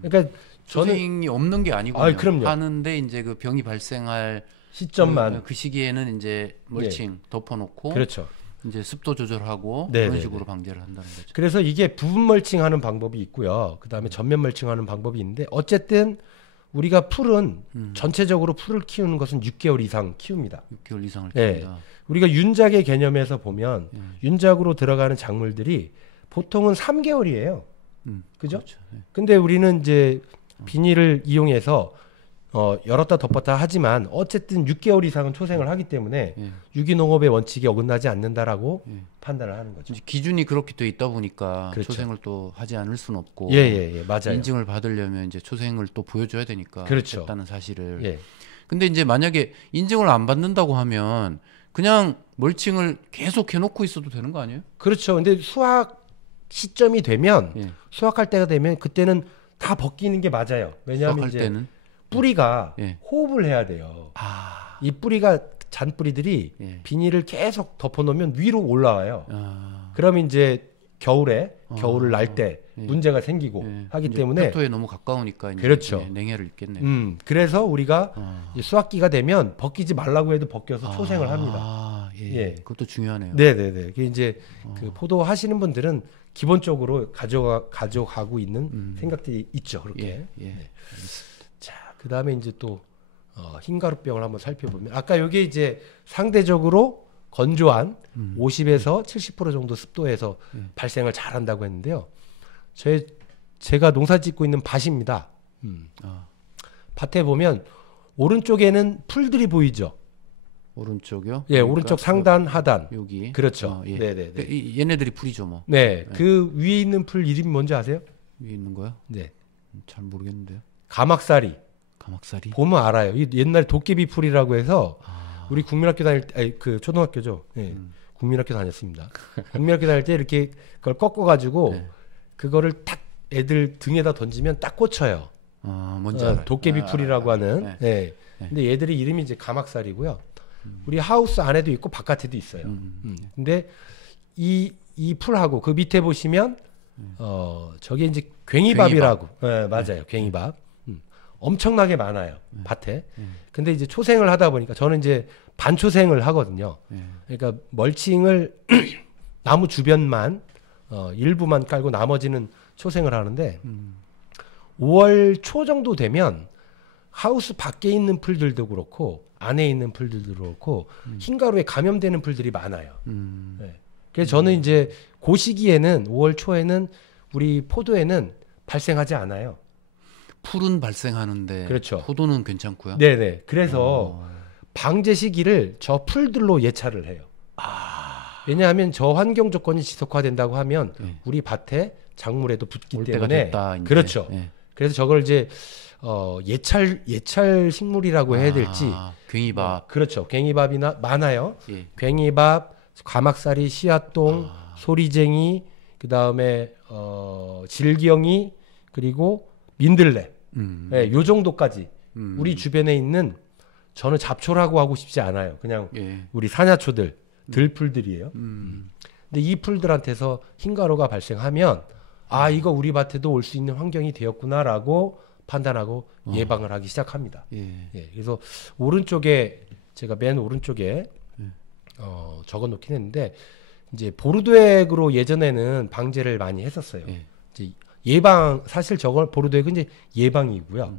그러니까 저는 초생이 없는 게 아니고요. 아, 그럼요. 하는데 이제 그 병이 발생할 시점만 그 시기에는 이제 멀칭 덮어놓고 그렇죠. 이제 습도 조절하고 네, 그런 네, 식으로 방제를 한다는 거죠. 그래서 이게 부분 멀칭하는 방법이 있고요. 그다음에 전면 멀칭하는 방법이 있는데 어쨌든 우리가 풀은 전체적으로 풀을 키우는 것은 6개월 이상 키웁니다. 6개월 이상을 예. 키운다. 우리가 윤작의 개념에서 보면 예. 윤작으로 들어가는 작물들이 보통은 3개월이에요. 그죠? 그렇죠. 예. 근데 우리는 이제 비닐을 이용해서 열었다 덮었다 하지만 어쨌든 6개월 이상은 초생을 하기 때문에 예. 유기농업의 원칙에 어긋나지 않는다라고 예. 판단을 하는 거죠. 이제 기준이 그렇게 돼 있다 보니까 그렇죠. 초생을 또 하지 않을 수는 없고 예, 맞아요. 인증을 받으려면 이제 초생을 또 보여줘야 되니까 그렇죠. 했다는 사실을. 예. 근데 이제 만약에 인증을 안 받는다고 하면 그냥 멀칭을 계속 해놓고 있어도 되는 거 아니에요? 그렇죠. 근데 수확 시점이 되면 예. 수확할 때가 되면 그때는 다 벗기는 게 맞아요. 왜냐하면 수확할 이제 때는 뿌리가 예. 호흡을 해야 돼요. 아, 이 뿌리가 잔뿌리들이 예. 비닐을 계속 덮어놓으면 위로 올라와요. 아, 그러면 이제 겨울에 겨울을 날 때 예. 문제가 생기고 예. 하기 이제 때문에 표토에 너무 가까우니까 이제 그렇죠. 예, 냉해를 입겠네요. 그래서 우리가 아. 이제 수확기가 되면 벗기지 말라고 해도 벗겨서 초생을 합니다. 아, 예. 예. 그것도 중요하네요. 네네네. 그게 이제 그 포도 하시는 분들은 기본적으로 가져가고 있는 생각들이 있죠. 그렇게. 예. 예. 자, 그 다음에 이제 또 흰가루병을 한번 살펴보면 아까 여기 이제 상대적으로 건조한 50에서 70% 정도 습도에서 발생을 잘한다고 했는데요. 제가 농사 짓고 있는 밭입니다. 아, 밭에 보면 오른쪽에는 풀들이 보이죠. 오른쪽이요? 예, 오른쪽 상단 하단. 여기. 그렇죠. 예. 네네네. 얘네들이 풀이죠, 뭐. 네, 그 위에 있는 풀 이름이 뭔지 아세요? 위에 있는 거요? 네, 잘 모르겠는데요. 가막사리. 가막살이. 보면 알아요. 이 옛날 도깨비 풀이라고 해서 우리 국민학교 다닐 때, 아니, 그 초등학교죠. 예, 국민학교 다녔습니다. 국민학교 다닐 때 이렇게 그걸 꺾어가지고 네. 그거를 딱 애들 등에다 던지면 딱 꽂혀요. 아, 뭔지 알아요. 도깨비 풀이라고 하는. 네. 예. 네. 근데 얘들이 이름이 이제 가막살이고요. 우리 하우스 안에도 있고 바깥에도 있어요. 근데 이 풀하고 그 밑에 보시면 저게 이제 괭이밥이라고. 네, 맞아요. 괭이밥. 엄청나게 많아요. 밭에. 근데 이제 초생을 하다 보니까 저는 이제 반초생을 하거든요. 그러니까 멀칭을 나무 주변만 일부만 깔고 나머지는 초생을 하는데 5월 초 정도 되면 하우스 밖에 있는 풀들도 그렇고 안에 있는 풀들도 그렇고 흰가루에 감염되는 풀들이 많아요. 네. 그래서 저는 이제 그 시기에는 5월 초에는 우리 포도에는 발생하지 않아요. 풀은 발생하는데 그렇죠. 포도는 괜찮고요. 네네. 그래서 방제 시기를 저 풀들로 예찰을 해요. 왜냐하면 저 환경 조건이 지속화된다고 하면 네. 우리 밭에 작물에도 붙기 올 때가 때문에 됐다, 이제. 그렇죠. 예. 그래서 저걸 이제 예찰 식물이라고 해야 될지 괭이밥. 그렇죠. 괭이밥이나 많아요. 예. 괭이밥, 가막살이, 씨앗동, 소리쟁이, 그 다음에 질경이 그리고 민들레. 네, 요 정도까지 우리 주변에 있는 저는 잡초라고 하고 싶지 않아요. 그냥 예. 우리 사냐초들, 들풀들이에요. 근데 이 풀들한테서 흰가루가 발생하면 아 이거 우리 밭에도 올 수 있는 환경이 되었구나라고 판단하고 예방을 하기 시작합니다. 예. 예, 그래서 오른쪽에 제가 맨 오른쪽에 적어놓긴 했는데 이제 보르도액으로 예전에는 방제를 많이 했었어요. 예. 이제 예방 사실 저걸 보르도액은 이제 예방이고요.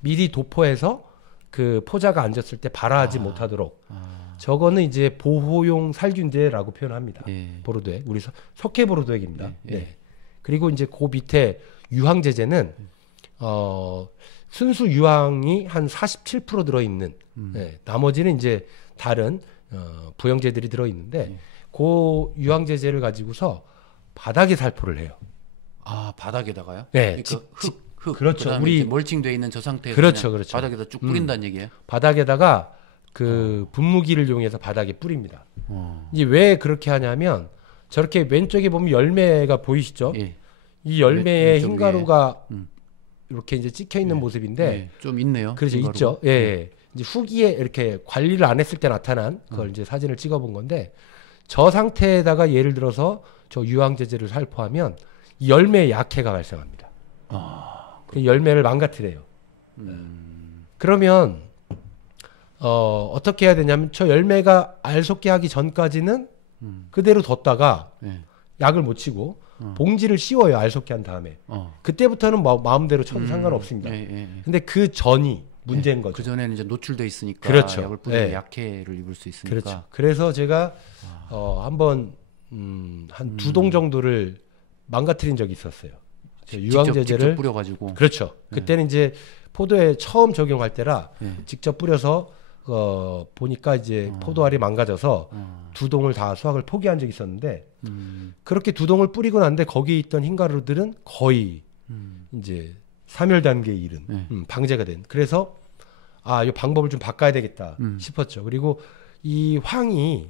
미리 도포해서 그 포자가 앉았을 때 발화하지 못하도록 저거는 이제 보호용 살균제라고 표현합니다. 예. 보르도액 우리 석회 보르도액입니다. 예, 예. 네. 그리고 이제 그 밑에 유황제제는 순수 유황이 한 47% 들어있는 네, 나머지는 이제 다른 부영제들이 들어있는데 그 유황제제를 가지고서 바닥에 살포를 해요. 아, 바닥에다가요? 네, 그러니까 흙, 그렇죠. 그다음에 우리 이제 멀칭돼 있는 저 상태에서 그렇죠, 그냥 그렇죠. 바닥에다 쭉 뿌린다는 얘기예요. 바닥에다가 그 분무기를 이용해서 바닥에 뿌립니다. 이제 왜 그렇게 하냐면 저렇게 왼쪽에 보면 열매가 보이시죠? 예. 이 열매에 왼쪽 흰가루가 음. 이렇게 이제 찍혀 있는 예. 모습인데 예. 좀 있네요. 그렇죠, 흰가루가. 있죠. 예, 예. 이제 후기에 이렇게 관리를 안 했을 때 나타난 그걸 이제 사진을 찍어본 건데 저 상태에다가 예를 들어서 저 유황제제를 살포하면 이 열매에 약해가 발생합니다. 그 열매를 망가뜨려요. 그러면 어떻게 해야 되냐면 저 열매가 알 솟게 하기 전까지는 그대로 뒀다가 예. 약을 못 치고 봉지를 씌워요. 알 솟게 한 다음에. 그때부터는 마음대로 쳐도 상관없습니다. 예, 예, 예. 근데 그 전이 문제인 거죠. 그 전에는 이제 노출돼 있으니까 그렇죠. 약을 뿌리면 예. 약해를 입을 수 있으니까. 그렇죠. 그래서 제가 한번 한 두 동 정도를 망가뜨린 적이 있었어요. 직접 유황제제를 뿌려가지고. 그렇죠. 그때는 이제 포도에 처음 적용할 때라 예. 직접 뿌려서 보니까 이제 포도알이 망가져서 두 동을 다 수확을 포기한 적이 있었는데 그렇게 두 동을 뿌리고 난데 거기 있던 흰가루들은 거의 이제 사멸 단계에 이른 네. 방제가 된. 그래서 이 방법을 좀 바꿔야 되겠다 싶었죠. 그리고 이 황이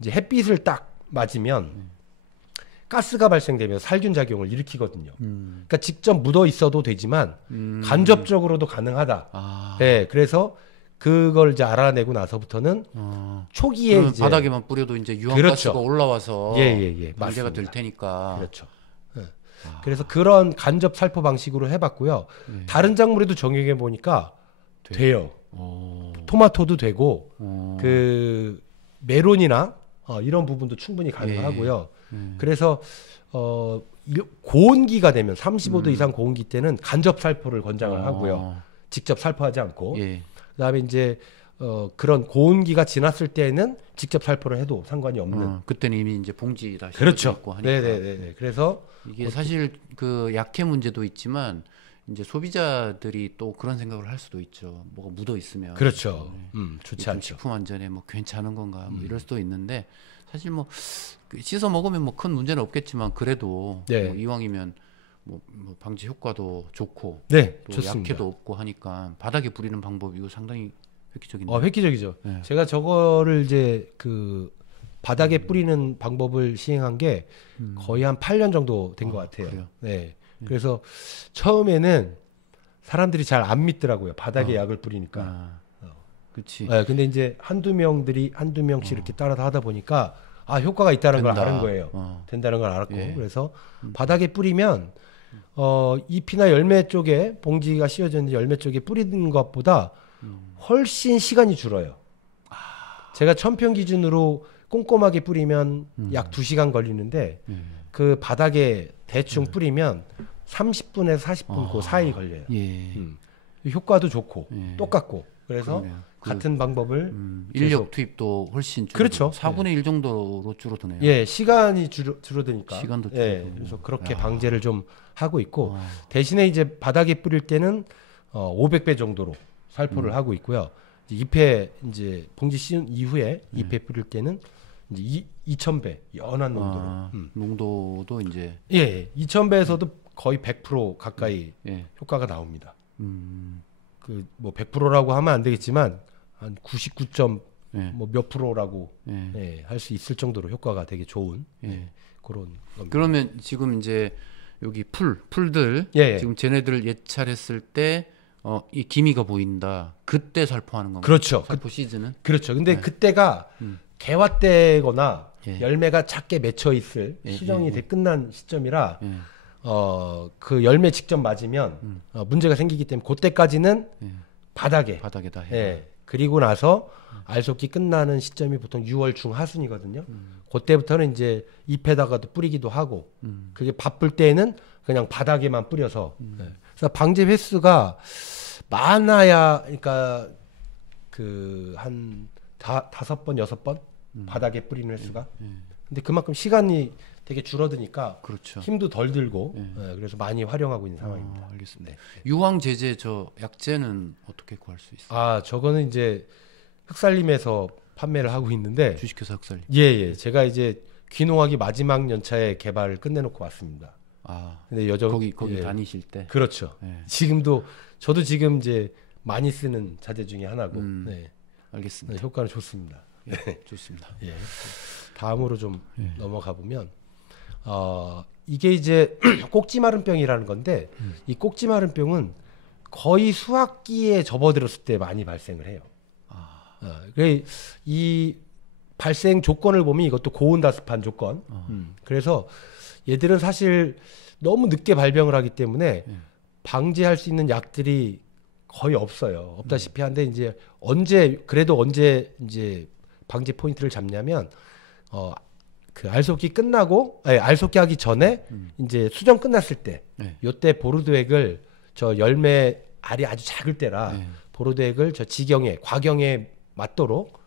이제 햇빛을 딱 맞으면 가스가 발생되면 살균 작용을 일으키거든요. 그러니까 직접 묻어 있어도 되지만 간접적으로도 가능하다. 네, 그래서 그걸 이제 알아내고 나서부터는 초기에 그러면 이제 바닥에만 뿌려도 이제 유황가스가 그렇죠. 올라와서 예, 문제가 맞습니다. 될 테니까. 그렇죠. 예. 그래서 그런 간접 살포 방식으로 해봤고요. 다른 작물에도 적용해 보니까 돼요. 토마토도 되고 그 메론이나 이런 부분도 충분히 가능하고요. 그래서 고온기가 되면 35도 이상 고온기 때는 간접 살포를 권장을 하고요. 직접 살포하지 않고. 예. 그다음에 이제 그런 고온기가 지났을 때는 직접 살포를 해도 상관이 없는. 그때는 이미 이제 봉지 다 그렇죠. 있고 하니까. 네네네. 그래서 이게 사실 그 약해 문제도 있지만 이제 소비자들이 또 그런 생각을 할 수도 있죠. 뭐가 묻어 있으면. 그렇죠. 네. 좋지 좀 않죠. 식품 안전에 뭐 괜찮은 건가 뭐 이럴 수도 있는데 사실 뭐 씻어 먹으면 뭐 큰 문제는 없겠지만 그래도 네. 뭐 이왕이면 뭐 방지 효과도 좋고 네, 또 좋습니다. 약해도 없고 하니까 바닥에 뿌리는 방법이 이거 상당히 획기적인데. 획기적이죠. 네. 제가 저거를 이제 그 바닥에 뿌리는 방법을 시행한 게 거의 한 8년 정도 된 것 같아요. 그래요? 네. 그래서 처음에는 사람들이 잘 안 믿더라고요. 바닥에 약을 뿌리니까. 그렇지. 네, 근데 이제 한두 명씩 이렇게 따라서 하다 보니까 효과가 있다는 걸 된다. 아는 거예요. 된다는 걸 알았고. 예. 그래서 바닥에 뿌리면 잎이나 열매 쪽에 봉지가 씌워져 있는 열매 쪽에 뿌리는 것보다 훨씬 시간이 줄어요. 제가 천평 기준으로 꼼꼼하게 뿌리면 약 2시간 걸리는데 그 바닥에 대충 뿌리면 30분에서 40분 그 사이 걸려요. 예. 효과도 좋고 예. 똑같고. 그래서 그러네요. 같은 방법을 인력 투입도 훨씬 줄어들고 그렇죠. 4분의 1 정도로 줄어드네요. 예, 시간이 줄어드니까. 시간도 예, 줄어들고. 그래서 그렇게 방제를 좀 하고 있고 대신에 이제 바닥에 뿌릴 때는 500배 정도로 살포를 하고 있고요. 이제 잎에 이제 봉지 씌운 이후에 잎에 뿌릴 때는 이제 2000배 연한 농도로. 농도도 이제 예, 2000배에서도 거의 100% 가까이 예. 효과가 나옵니다. 음, 그 뭐 100%라고 하면 안 되겠지만 한 99점 예. 뭐 몇 프로라고 예. 할 수 있을 정도로 효과가 되게 좋은 예. 그런 겁니다. 그러면 지금 이제 여기 풀들 예. 지금 쟤네들 예찰했을 때 이 기미가 보인다. 그때 살포하는 건가요? 그렇죠. 살포 시즌은? 그렇죠. 근데 그때가 개화 때거나 예. 열매가 작게 맺혀 있을 예, 시정이 돼 끝난 시점이라 예. 그 열매 직접 맞으면 문제가 생기기 때문에 그때까지는 바닥에 바닥에다 해. 예. 그리고 나서 알속기 끝나는 시점이 보통 6월 중하순이거든요. 그때부터는 이제 잎에다가도 뿌리기도 하고 그게 바쁠 때는 그냥 바닥에만 뿌려서 그래서 방제 횟수가 많아야 그러니까 그 한 5번 6번 바닥에 뿌리는 횟수가 근데 그만큼 시간이 되게 줄어드니까 그렇죠. 힘도 덜 들고 그래서 많이 활용하고 있는 상황입니다. 알겠습니다. 유황 제제 저 약재는 어떻게 구할 수 있어요? 저거는 이제 흑살림에서 판매를 하고 있는데 주식회사 흑살림. 예. 제가 이제 귀농하기 마지막 연차에 개발을 끝내놓고 왔습니다. 아, 근데 거기 예. 다니실 때. 그렇죠. 예. 지금도 저도 지금 이제 많이 쓰는 자재 중에 하나고 네. 알겠습니다. 효과는 좋습니다. 네, 좋습니다. 예. 다음으로 좀 예. 넘어가 보면 이게 이제 꼭지마름병이라는 건데 이 꼭지마름병은 거의 수학기에 접어들었을 때 많이 발생을 해요. 이 발생 조건을 보면 이것도 고온다습한 조건. 그래서 얘들은 사실 너무 늦게 발병을 하기 때문에 방지할 수 있는 약들이 거의 없어요. 없다시피 한데 이제 언제 이제 방지 포인트를 잡냐면 그 알속기 끝나고 알속기 하기 전에 이제 수정 끝났을 때 요때 보르도액을 저 열매 알이 아주 작을 때라 보르도액을 저 지경에 과경에 맞도록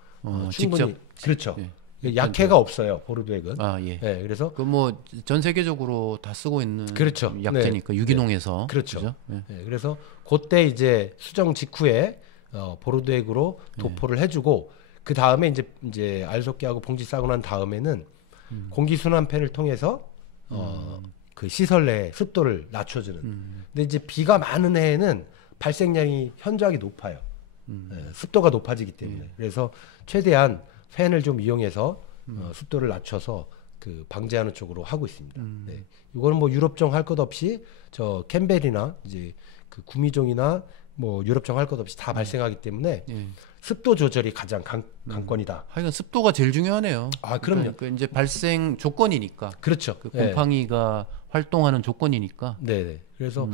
충분히 직접 그렇죠. 약해가 없어요 보르도액은. 예. 그래서 그 뭐 전 세계적으로 다 쓰고 있는 그렇죠. 약재니까 유기농에서 그렇죠. 그래서 그때 이제 수정 직후에 보르도액으로 도포를 해주고 그 다음에 이제 알속기하고 봉지 싸고 난 다음에는 공기 순환팬을 통해서 그 시설 내 습도를 낮춰주는. 근데 이제 비가 많은 해에는 발생량이 현저하게 높아요. 습도가 높아지기 때문에. 그래서 최대한 팬을 좀 이용해서 습도를 낮춰서 그 방제하는 쪽으로 하고 있습니다. 네. 이거는 뭐 유럽종 할 것 없이 저 캠벨이나 이제 그 구미종이나 뭐 유럽종 할 것 없이 다 발생하기 때문에 습도 조절이 가장 관건이다. 하여간 습도가 제일 중요하네요. 아, 그럼요. 그러니까 이제 발생 조건이니까. 그렇죠. 그 곰팡이가 활동하는 조건이니까. 네네. 그래서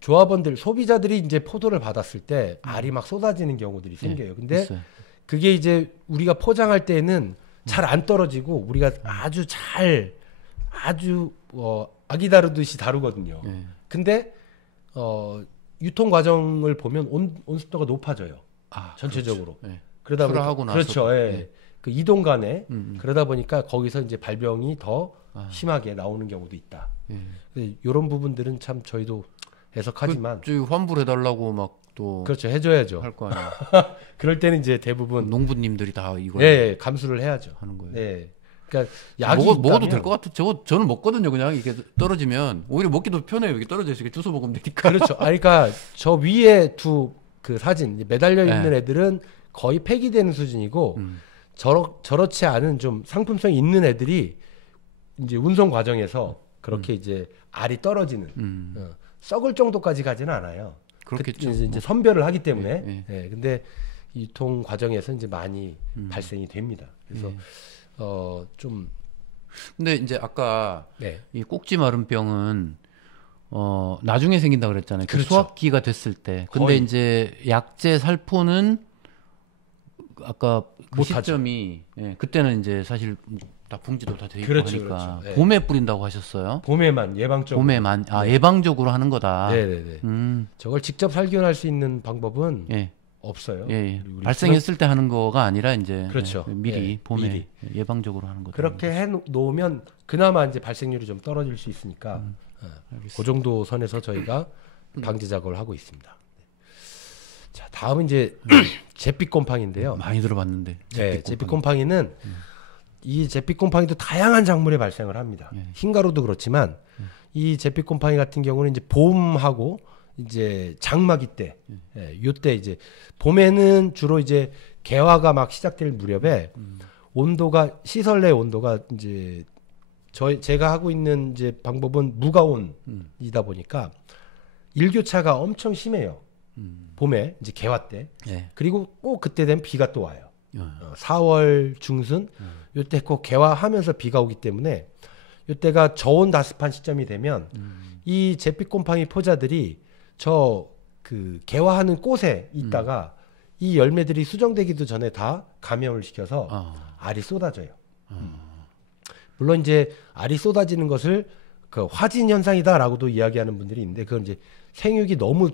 조합원들 소비자들이 이제 포도를 받았을 때 알이 막 쏟아지는 경우들이 생겨요. 근데 있어요. 그게 이제 우리가 포장할 때는 잘 안 떨어지고 우리가 아주 아기 다루듯이 다루거든요. 근데 유통 과정을 보면 온습도가 높아져요. 전체적으로. 그렇죠. 그러다 보니까 하고 나서 그렇죠. 그 이동 간에 그러다 보니까 거기서 이제 발병이 더 심하게 나오는 경우도 있다. 이런 부분들은 참 저희도 해석하지만 환불해달라고 막 또 그렇죠. 해줘야죠. 할 거 아니에요. 그럴 때는 이제 대부분 농부님들이 다 이걸 감수를 해야죠. 하는 거예요. 그러니까 약이 먹어도 될 것 같아. 저는 먹거든요. 그냥 이게 떨어지면 오히려 먹기도 편해요. 이게 떨어져 있으니까 주워 먹으면 되니까. 그렇죠. 그러니까 저 위에 두 그 사진 매달려 있는 애들은 거의 폐기되는 수준이고 저렇지 않은 좀 상품성이 있는 애들이 이제 운송 과정에서 그렇게 이제 알이 떨어지는 썩을 정도까지 가지는 않아요. 그렇겠죠. 이제 선별을 하기 때문에. 근데 유통 과정에서 이제 많이 발생이 됩니다. 그래서 좀 근데 이제 아까 이 꼭지 마름병은 나중에 생긴다 그랬잖아요. 그렇죠. 수확기가 됐을 때. 근데 거의. 이제 약재 살포는 아까 그 못하죠. 시점이 그때는 이제 사실 다 봉지도 다 돼 있고 그렇죠, 하니까 그렇죠. 봄에 뿌린다고 하셨어요. 봄에만 예방적으로. 봄에만 예방적으로 하는 거다. 네네네. 저걸 직접 살균할 수 있는 방법은 없어요. 우리 발생했을 때 하는 거가 아니라 이제 그렇죠. 미리 봄에 예방적으로 하는 거죠. 그렇게 해 놓으면 그나마 이제 발생률이 좀 떨어질 수 있으니까 그 정도 선에서 저희가 방지 작업을 하고 있습니다. 자, 다음은 이제 잿빛곰팡이인데요. 많이 들어봤는데. 잿빛곰팡이는 이 잿빛곰팡이도 다양한 작물에 발생을 합니다. 흰가루도 그렇지만 이 잿빛곰팡이 같은 경우는 이제 봄하고 이제 장마기 때, 요때 이제 봄에는 주로 이제 개화가 막 시작될 무렵에 온도가 시설 내 온도가 이제 제가 하고 있는 이제 방법은 무가온이다 보니까 일교차가 엄청 심해요. 봄에 이제 개화 때. 그리고 꼭 그때 되면 비가 또 와요. 4월 중순 요때 꼭 개화하면서 비가 오기 때문에 요때가 저온 다습한 시점이 되면 이 잿빛곰팡이 포자들이 저 그 개화하는 꽃에 있다가 이 열매들이 수정되기도 전에 다 감염을 시켜서 알이 쏟아져요. 물론 이제 알이 쏟아지는 것을 그 화진 현상이다라고도 이야기하는 분들이 있는데 그건 이제 생육이 너무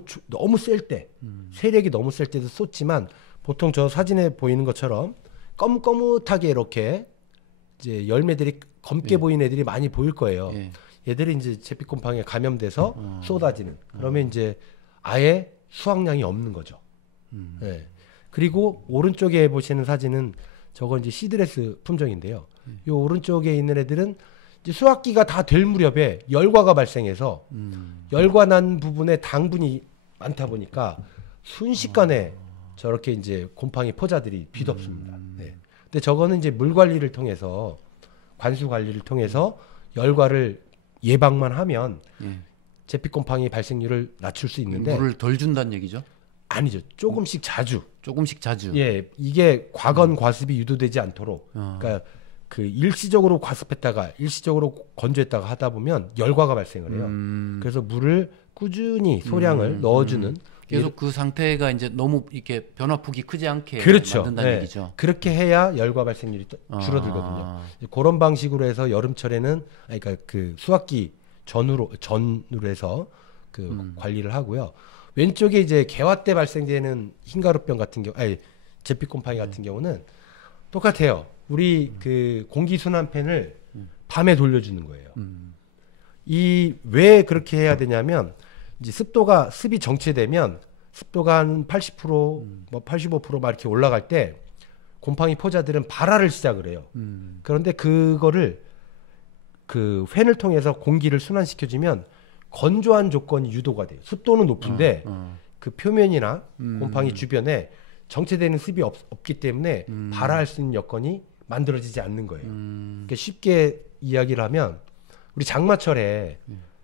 셀 때, 세력이 너무 셀 때도 쏟지만 보통 저 사진에 보이는 것처럼 검검하게 이렇게 이제 열매들이 검게 보이는 애들이 많이 보일 거예요. 얘들이 이제 잿빛곰팡이에 감염돼서 쏟아지는. 그러면 이제 아예 수확량이 없는 거죠. 그리고 오른쪽에 보시는 사진은 저건 이제 시드레스 품종인데요. 이 오른쪽에 있는 애들은 이제 수확기가 다 될 무렵에 열과가 발생해서 열과 난 부분에 당분이 많다 보니까 순식간에 저렇게 이제 곰팡이 포자들이 비덥습니다. 네. 근데 저거는 이제 물 관리를 통해서 관수 관리를 통해서 열과를 예방만 하면 예. 제피 곰팡이 발생률을 낮출 수 있는데 물을 덜 준다는 얘기죠? 아니죠. 조금씩 자주. 조금씩 자주. 예, 이게 과건 과습이 유도되지 않도록. 그러니까 그 일시적으로 과습했다가 일시적으로 건조했다가 하다 보면 열과가 발생을 해요. 그래서 물을 꾸준히 소량을 넣어주는 계속 그 상태가 이제 너무 이렇게 변화폭이 크지 않게 그렇죠. 만든다는 네. 얘기죠. 그렇게 해야 열과 발생률이 줄어들거든요. 그런 방식으로 해서 여름철에는 그러니까 그 수확기 전으로 해서 그 관리를 하고요. 왼쪽에 이제 개화 때 발생되는 흰가루병 같은 경우, 아니 제피곰팡이 같은 경우는 똑같아요. 우리 그 공기 순환 팬을 밤에 돌려주는 거예요. 이 왜 그렇게 해야 되냐면 이제 습이 정체되면 습도가 한 80%, 뭐 85%막 이렇게 올라갈 때 곰팡이 포자들은 발화를 시작을 해요. 그런데 그거를 그 팬을 통해서 공기를 순환시켜주면 건조한 조건이 유도가 돼요. 습도는 높은데 그 표면이나 곰팡이 주변에 정체되는 습이 없기 때문에 발화할 수 있는 여건이 만들어지지 않는 거예요. 그러니까 쉽게 이야기를 하면 우리 장마철에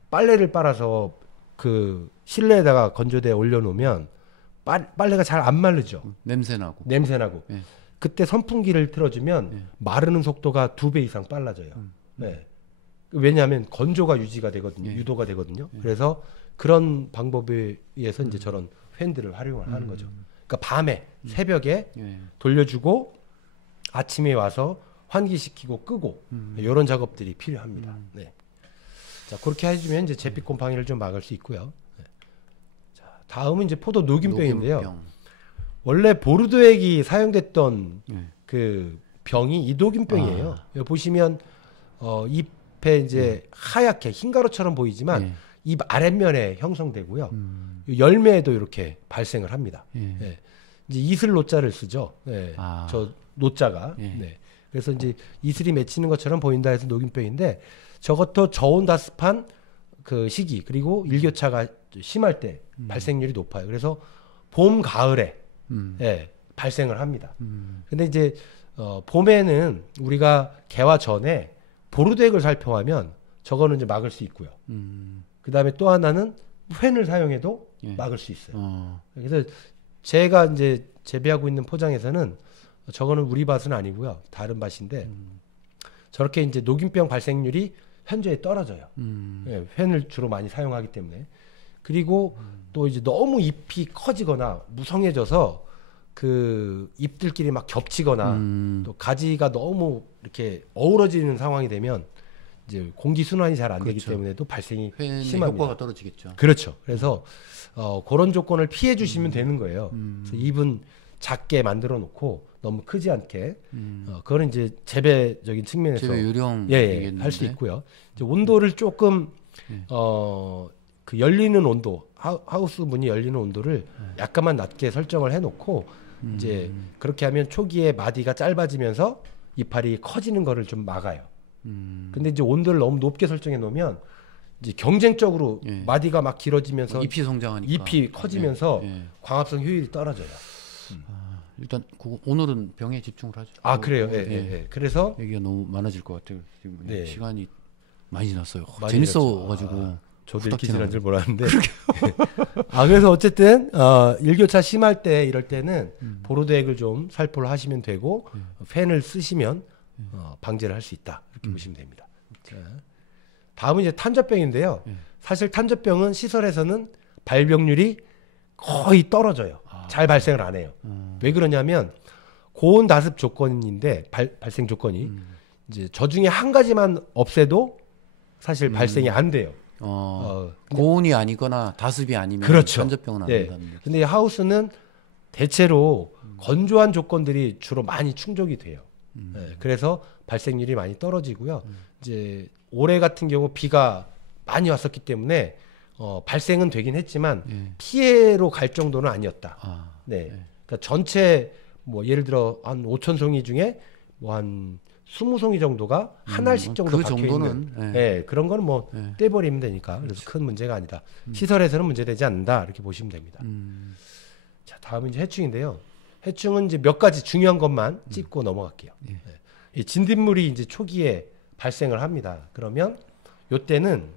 빨래를 빨아서 그 실내에다가 건조대에 올려놓으면 빨래가 잘 안 마르죠. 냄새나고. 예. 그때 선풍기를 틀어주면 마르는 속도가 2배 이상 빨라져요. 네. 왜냐하면 건조가 유지가 되거든요. 유도가 되거든요. 그래서 그런 방법에 의해서 이제 저런 팬들을 활용을 하는 거죠. 그러니까 밤에 새벽에 돌려주고 아침에 와서 환기시키고 끄고 이런 작업들이 필요합니다. 네. 자, 그렇게 해주면 이제 제피 곰팡이를 좀 막을 수 있고요. 네. 자, 다음은 이제 포도 녹균병인데요. 녹균병. 원래 보르도액이 사용됐던 그 병이 이 녹균병이에요. 여기 보시면 잎에 이제 하얗게 흰가루처럼 보이지만 잎 아랫면에 형성되고요. 열매에도 이렇게 발생을 합니다. 네. 이제 이슬 노자를 쓰죠. 네. 저 노자가. 네. 그래서 이제 이슬이 맺히는 것처럼 보인다 해서 녹균병인데 저것도 저온다습한 그 시기 그리고 일교차가 심할 때 발생률이 높아요. 그래서 봄 가을에 발생을 합니다. 근데 이제 봄에는 우리가 개화 전에 보르도액을 살포하면 저거는 이제 막을 수 있고요. 그다음에 또 하나는 펜을 사용해도 막을 수 있어요. 그래서 제가 이제 재배하고 있는 포장에서는 저거는 우리 밭은 아니고요. 다른 밭인데 저렇게 이제 녹균병 발생률이 현저히 떨어져요. 펜을 주로 많이 사용하기 때문에. 그리고 또 이제 너무 잎이 커지거나 무성해져서 그 잎들끼리 막 겹치거나 또 가지가 너무 이렇게 어우러지는 상황이 되면 이제 공기 순환이 잘 안 되기 때문에도 발생이 심합니다. 효과가 떨어지겠죠. 그렇죠. 그래서 그런 조건을 피해 주시면 되는 거예요. 그래서 잎은 작게 만들어 놓고 너무 크지 않게 그거는 이제 재배적인 측면에서 재배 요령 할 수 있고요. 이제 온도를 조금 그 열리는 온도 하우스 문이 열리는 온도를 약간만 낮게 설정을 해놓고 이제 그렇게 하면 초기에 마디가 짧아지면서 이파리 커지는 거를 좀 막아요. 근데 이제 온도를 너무 높게 설정해 놓으면 이제 경쟁적으로 마디가 막 길어지면서 잎이 성장하니까 잎이 커지면서 광합성 효율이 떨어져요. 일단 오늘은 병에 집중을 하죠. 그래요. 그래서 얘기가 너무 많아질 것 같아요. 지금 시간이 많이 지났어요. 많이 재밌어가지고 저도 이렇게 지난 줄 몰랐는데. 그래서 어쨌든 일교차 심할 때 이럴 때는 보르도액을 좀 살포를 하시면 되고 펜을 쓰시면 방제를 할 수 있다 이렇게 보시면 됩니다. 자, 다음은 이제 탄저병인데요. 사실 탄저병은 시설에서는 발병률이 거의 떨어져요. 잘 발생을 안 해요. 왜 그러냐면 고온 다습 조건인데 발생 조건이 이제 저 중에 한 가지만 없애도 사실 발생이 안 돼요. 고온이 아니거나 다습이 아니면 그렇죠. 탄저병은 안 된다는 거죠. 근데 하우스는 대체로 건조한 조건들이 주로 많이 충족이 돼요. 그래서 발생률이 많이 떨어지고요. 이제 올해 같은 경우 비가 많이 왔었기 때문에 발생은 되긴 했지만 피해로 갈 정도는 아니었다. 그러니까 전체 뭐 예를 들어 한 5,000송이 중에 뭐 한 20송이 정도가 한 알씩 정도 그 박혀 정도는 있는. 예. 예, 그런 거는 뭐 예. 떼버리면 되니까 그래서 큰 문제가 아니다. 시설에서는 문제되지 않는다 이렇게 보시면 됩니다. 자, 다음은 이제 해충인데요. 해충은 이제 몇 가지 중요한 것만 짚고 넘어갈게요. 예. 예. 이 진딧물이 이제 초기에 발생을 합니다. 그러면 요때는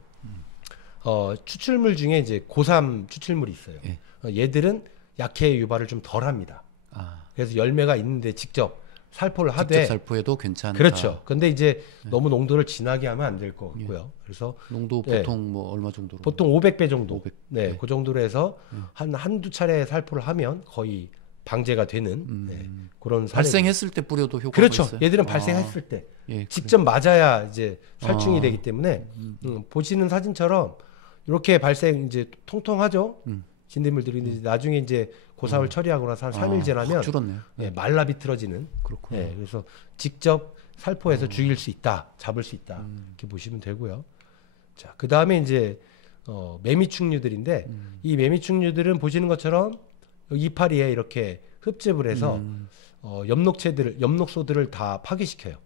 추출물 중에 이제 고삼 추출물이 있어요. 예. 얘들은 약해 유발을 좀 덜합니다. 아, 그래서 열매가 있는데 직접 살포를 직접 하되 살포해도 괜찮다. 그렇죠. 근데 이제 네. 너무 농도를 진하게 하면 안 될 것 같고요. 그래서 농도 예. 보통 뭐 얼마 정도로? 보통 500배 정도. 500. 네, 네. 그 정도로 해서 한두 차례 살포를 하면 거의 방제가 되는 네, 그런 사례. 발생했을 때 뿌려도 효과가 그렇죠. 있어요. 얘들은 아, 발생했을 때 예, 직접 맞아야 이제 살충이 아. 되기 때문에 보시는 사진처럼 이렇게 발생 이제 통통하죠. 진딧물들이 근데 나중에 이제 고사를 처리하고 나서 한 3일 지나면 확 줄었네요. 예, 말라 비틀어지는. 그렇군요. 예, 그래서 직접 살포해서 죽일 수 있다, 잡을 수 있다 이렇게 보시면 되고요. 자, 그 다음에 이제 매미충류들인데 이 매미충류들은 보시는 것처럼 여기 이파리에 이렇게 흡집을 해서 엽록소들을 다 파괴시켜요.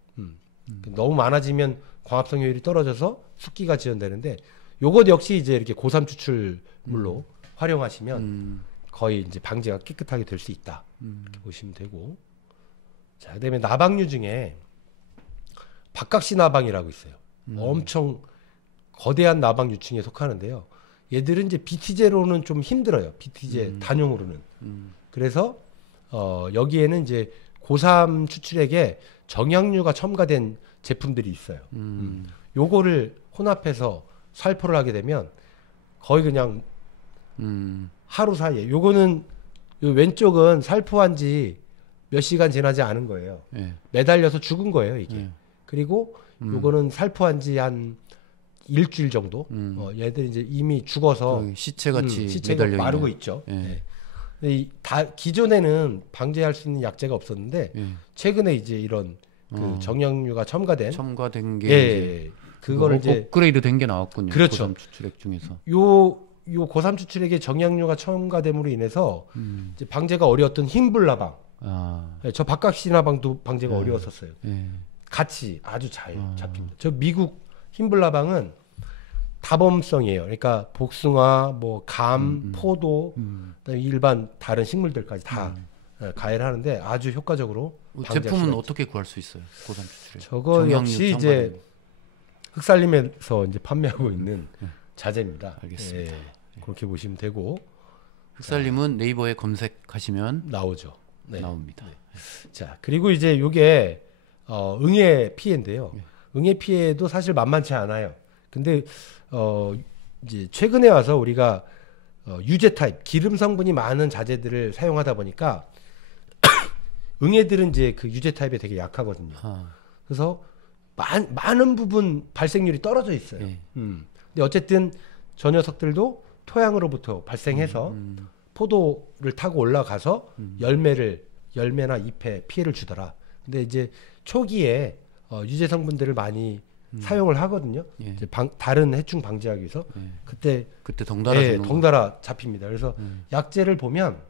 너무 많아지면 광합성 효율이 떨어져서 숙기가 지연되는데 요것 역시 이제 이렇게 고삼 추출물로 활용하시면 거의 이제 방제가 깨끗하게 될 수 있다 이렇게 보시면 되고. 자, 그다음에 나방류 중에 박각시 나방이라고 있어요. 엄청 거대한 나방 유충에 속하는데요. 얘들은 이제 BT제로는 좀 힘들어요. BT제 단용으로는. 그래서 여기에는 이제 고삼 추출액에 정약류가 첨가된 제품들이 있어요. 요거를 혼합해서 살포를 하게 되면 거의 그냥 하루 사이에 요거는 요 왼쪽은 살포한 지 몇 시간 지나지 않은 거예요. 예. 매달려서 죽은 거예요, 이게. 예. 그리고 요거는 살포한 지 한 일주일 정도. 얘들 이제 이미 죽어서 그 시체같이 시체가 매달려 마르고 있는. 있죠. 예. 네. 근데 기존에는 방제할 수 있는 약제가 없었는데 예. 최근에 이제 이런 그 정약류가 첨가된 첨가된 게 예, 이제 그거를 이제 업그레이드 된 게 나왔군요. 그렇죠. 고삼 추출액 중에서. 요 고삼 추출액의 정약류가 첨가됨으로 인해서 이제 방제가 어려웠던 흰불나방, 아, 예, 저 박각시나방도 방제가 어려웠었어요. 예. 같이 아주 잘 잡힙니다. 저 미국 흰불나방은 다범성이에요. 그러니까 복숭아, 뭐 감, 포도, 그다음에 일반 다른 식물들까지 다 가해를 하는데 아주 효과적으로 방제할 제품은 수가 어떻게 구할 수 있어요? 고삼 추출액. 저거 정약류 역시 이제 흑살림에서 이제 판매하고 있는 자재입니다. 알겠습니다. 예, 그렇게 보시면 되고 흑살림은 네이버에 검색하시면 나오죠. 네. 나옵니다. 자, 그리고 이제 요게 응애 피해인데요. 응애 피해도 사실 만만치 않아요. 근데 이제 최근에 와서 우리가 유제 타입, 기름 성분이 많은 자재들을 사용하다 보니까 응애들은 이제 그 유제 타입에 되게 약하거든요. 아, 그래서 많은 부분 발생률이 떨어져 있어요. 예. 근데 어쨌든 저 녀석들도 토양으로부터 발생해서 포도를 타고 올라가서 열매나 잎에 피해를 주더라. 근데 이제 초기에 유제 성분들을 많이 사용을 하거든요. 예. 이제 다른 해충 방지하기 위해서 그때 덩달아 예, 주는 덩달아 잡힙니다. 그래서 약재를 보면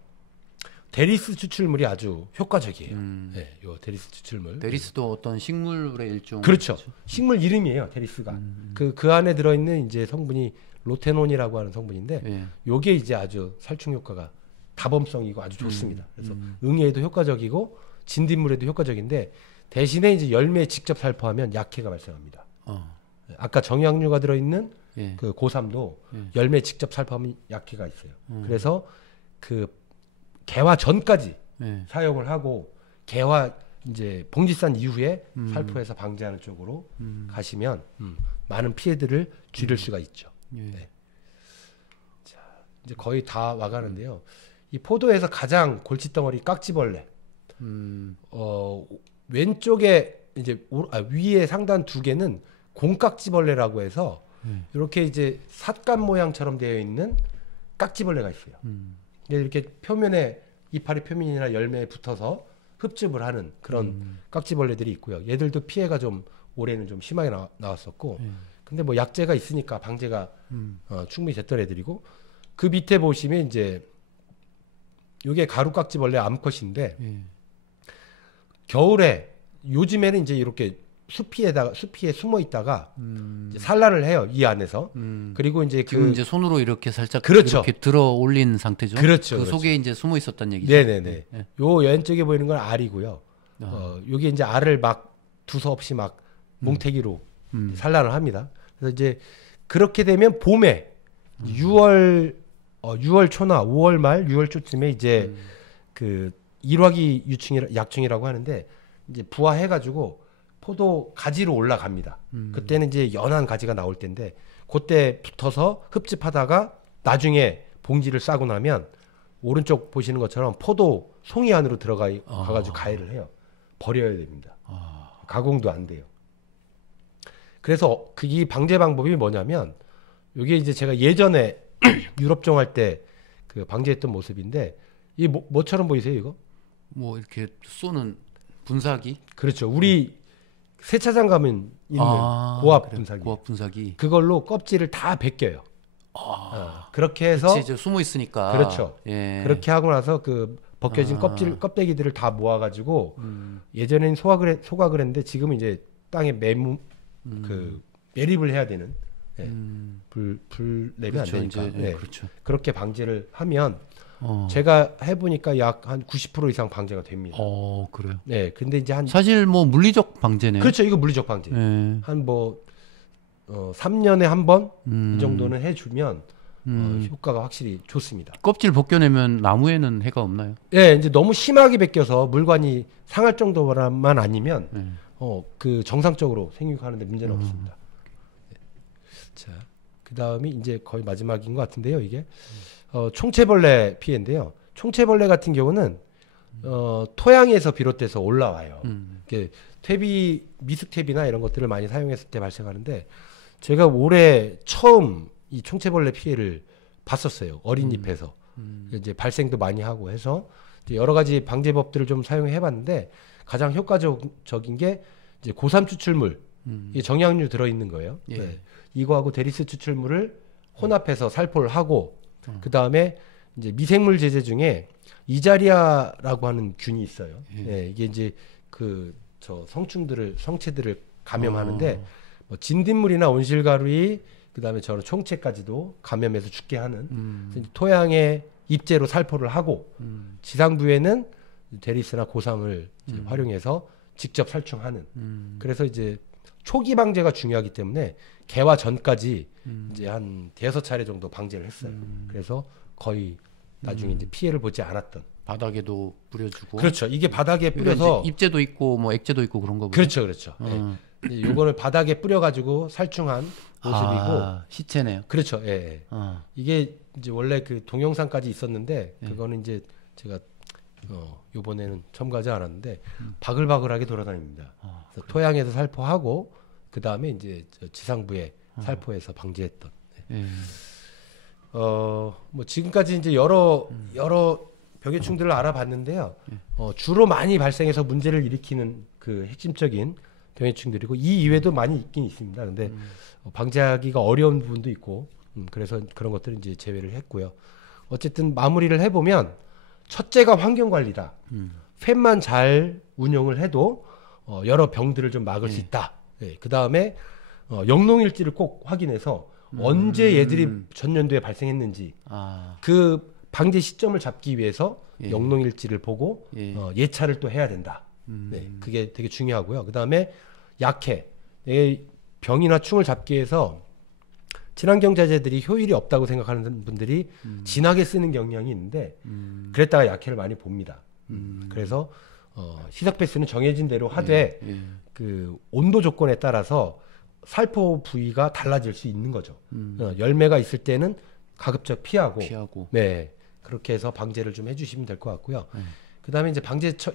데리스 추출물이 아주 효과적이에요. 예, 요 데리스 추출물. 데리스도 어떤 식물의 일종. 그렇죠. 식물 이름이에요, 데리스가. 그 안에 들어있는 이제 성분이 로테논이라고 하는 성분인데, 예. 요게 이제 아주 살충 효과가 다범성이고 아주 좋습니다. 그래서 응애에도 효과적이고 진딧물에도 효과적인데 대신에 이제 열매에 직접 살포하면 약해가 발생합니다. 아까 정약류가 들어있는 예. 그 고삼도 열매에 직접 살포하면 약해가 있어요. 그래서 그 개화 전까지 예. 사용을 하고 개화 이제 봉지산 이후에 살포해서 방제하는 쪽으로 가시면 많은 피해들을 줄일 수가 있죠. 예. 네. 자, 이제 거의 다 와가는데요. 이 포도에서 가장 골칫덩어리 깍지벌레. 왼쪽에 이제 위에 상단 두 개는 공깍지벌레라고 해서 이렇게 이제 삿간 모양처럼 되어 있는 깍지벌레가 있어요. 이렇게 표면에 이파리 표면이나 열매에 붙어서 흡집을 하는 그런 깍지벌레들이 있고요. 얘들도 피해가 좀 올해는 좀 심하게 나왔었고, 근데 뭐 약재가 있으니까 방제가 충분히 됐던 애들이고, 그 밑에 보시면 이제 이게 가루깍지벌레 암컷인데 겨울에 요즘에는 이제 이렇게 숲이에 숨어 있다가 이제 산란을 해요. 이 안에서. 그리고 이제 지금 이제 손으로 이렇게 살짝 그렇죠. 이렇게 들어 올린 상태죠. 그렇죠. 그 그렇죠. 속에 이제 숨어 있었단 얘기죠. 네네네. 네. 요 왼쪽에 보이는 건 알이고요. 요게 이제 알을 막 두서없이 막 뭉태기로 산란을 합니다. 그래서 이제 그렇게 되면 봄에 6월 초나 5월 말 6월 초쯤에 이제 그 일화기 약충이라고 하는데 이제 부화해가지고 포도 가지로 올라갑니다. 그때는 이제 연한 가지가 나올 텐데 그때 붙어서 흡집하다가 나중에 봉지를 싸고 나면 오른쪽 보시는 것처럼 포도 송이 안으로 가가지고 가해를 해요. 버려야 됩니다. 가공도 안 돼요. 그래서 이 방제 방법이 뭐냐면 이게 이제 제가 예전에 유럽종 할 때 그 방제했던 모습인데 이 뭐처럼 보이세요 이거? 뭐 이렇게 쏘는 분사기? 그렇죠. 우리 세차장 가면 있는 고압 분사기. 고압 분사기. 그걸로 껍질을 다 벗겨요. 그렇게 해서 이제 숨어 있으니까. 그렇죠. 예. 그렇게 하고 나서 그 벗겨진 껍데기들을 다 모아가지고 예전엔 소각을 했는데 지금은 이제 땅에 매립을 해야 되는 불 내면 그렇죠, 안 되니까 이제, 네. 그렇죠. 그렇게 방제를 하면 제가 해보니까 약 한 90% 이상 방제가 됩니다. 그래요. 네, 근데 이제 사실 뭐 물리적 방제네요. 그렇죠. 이거 물리적 방제. 네. 한 3년에 한 번 이 정도는 해주면 효과가 확실히 좋습니다. 껍질 벗겨내면 나무에는 해가 없나요? 네, 이제 너무 심하게 벗겨서 물관이 상할 정도만 아니면 그 정상적으로 생육하는데 문제는 없습니다. 네. 자, 그 다음이 이제 거의 마지막인 것 같은데요. 이게 총체벌레 피해인데요. 총체벌레 같은 경우는 토양에서 비롯돼서 올라와요. 이게 미숙퇴비나 이런 것들을 많이 사용했을 때 발생하는데 제가 올해 처음 이 총체벌레 피해를 봤었어요. 어린 잎에서 이제 발생도 많이 하고 해서 이제 여러 가지 방제법들을 좀 사용해봤는데 가장 효과적인 게 이제 고삼 추출물, 이 정약류 들어있는 거예요. 예. 네. 이거하고 데리스 추출물을 혼합해서 살포를 하고 그 다음에 이제 미생물 제제 중에 이자리아라고 하는 균이 있어요. 예. 네, 이게 이제 성체들을 감염하는데 뭐 진딧물이나 온실가루이 그다음에 저는 총체까지도 감염해서 죽게 하는 토양에 입제로 살포를 하고 지상부에는 데리스나 고삼을 활용해서 직접 살충하는. 그래서 이제 초기 방제가 중요하기 때문에 개화 전까지 이제 한 5차례 정도 방제를 했어요. 그래서 거의 나중에 이제 피해를 보지 않았던. 바닥에도 뿌려주고. 그렇죠. 이게 바닥에 뿌려서 입제도 있고 뭐 액제도 있고 그런 거고요. 그렇죠, 그렇죠. 네. 요거를 바닥에 뿌려가지고 살충한 모습이고 시체네요. 그렇죠. 예. 이게 이제 원래 그 동영상까지 있었는데 그거는 이제 제가 요번에는 첨가하지 않았는데 바글바글하게 돌아다닙니다. 그래서 토양에서 살포하고 그 다음에 이제 지상부에 살포해서 방지했던. 네. 뭐 지금까지 이제 여러 병해충들을 알아봤는데요. 주로 많이 발생해서 문제를 일으키는 그 핵심적인 병해충들이고 이 이외에도 많이 있긴 있습니다. 근데 방지하기가 어려운 부분도 있고 그래서 그런 것들은 이제 제외를 했고요. 어쨌든 마무리를 해보면 첫째가 환경관리다. 팻만 잘 운영을 해도 여러 병들을 좀 막을 수 있다. 네. 그 다음에 영농일지를 꼭 확인해서 언제 얘들이 전년도에 발생했는지 그 방제 시점을 잡기 위해서 영농일지를 보고 예찰을 또 해야 된다. 네, 그게 되게 중요하고요. 그 다음에 약해. 병이나 충을 잡기 위해서 친환경자재들이 효율이 없다고 생각하는 분들이 진하게 쓰는 경향이 있는데 그랬다가 약해를 많이 봅니다. 그래서 희석 배수는 정해진 대로 하되 그 온도 조건에 따라서 살포 부위가 달라질 수 있는 거죠. 열매가 있을 때는 가급적 피하고. 네, 그렇게 해서 방제를 좀 해주시면 될 것 같고요. 그다음에 이제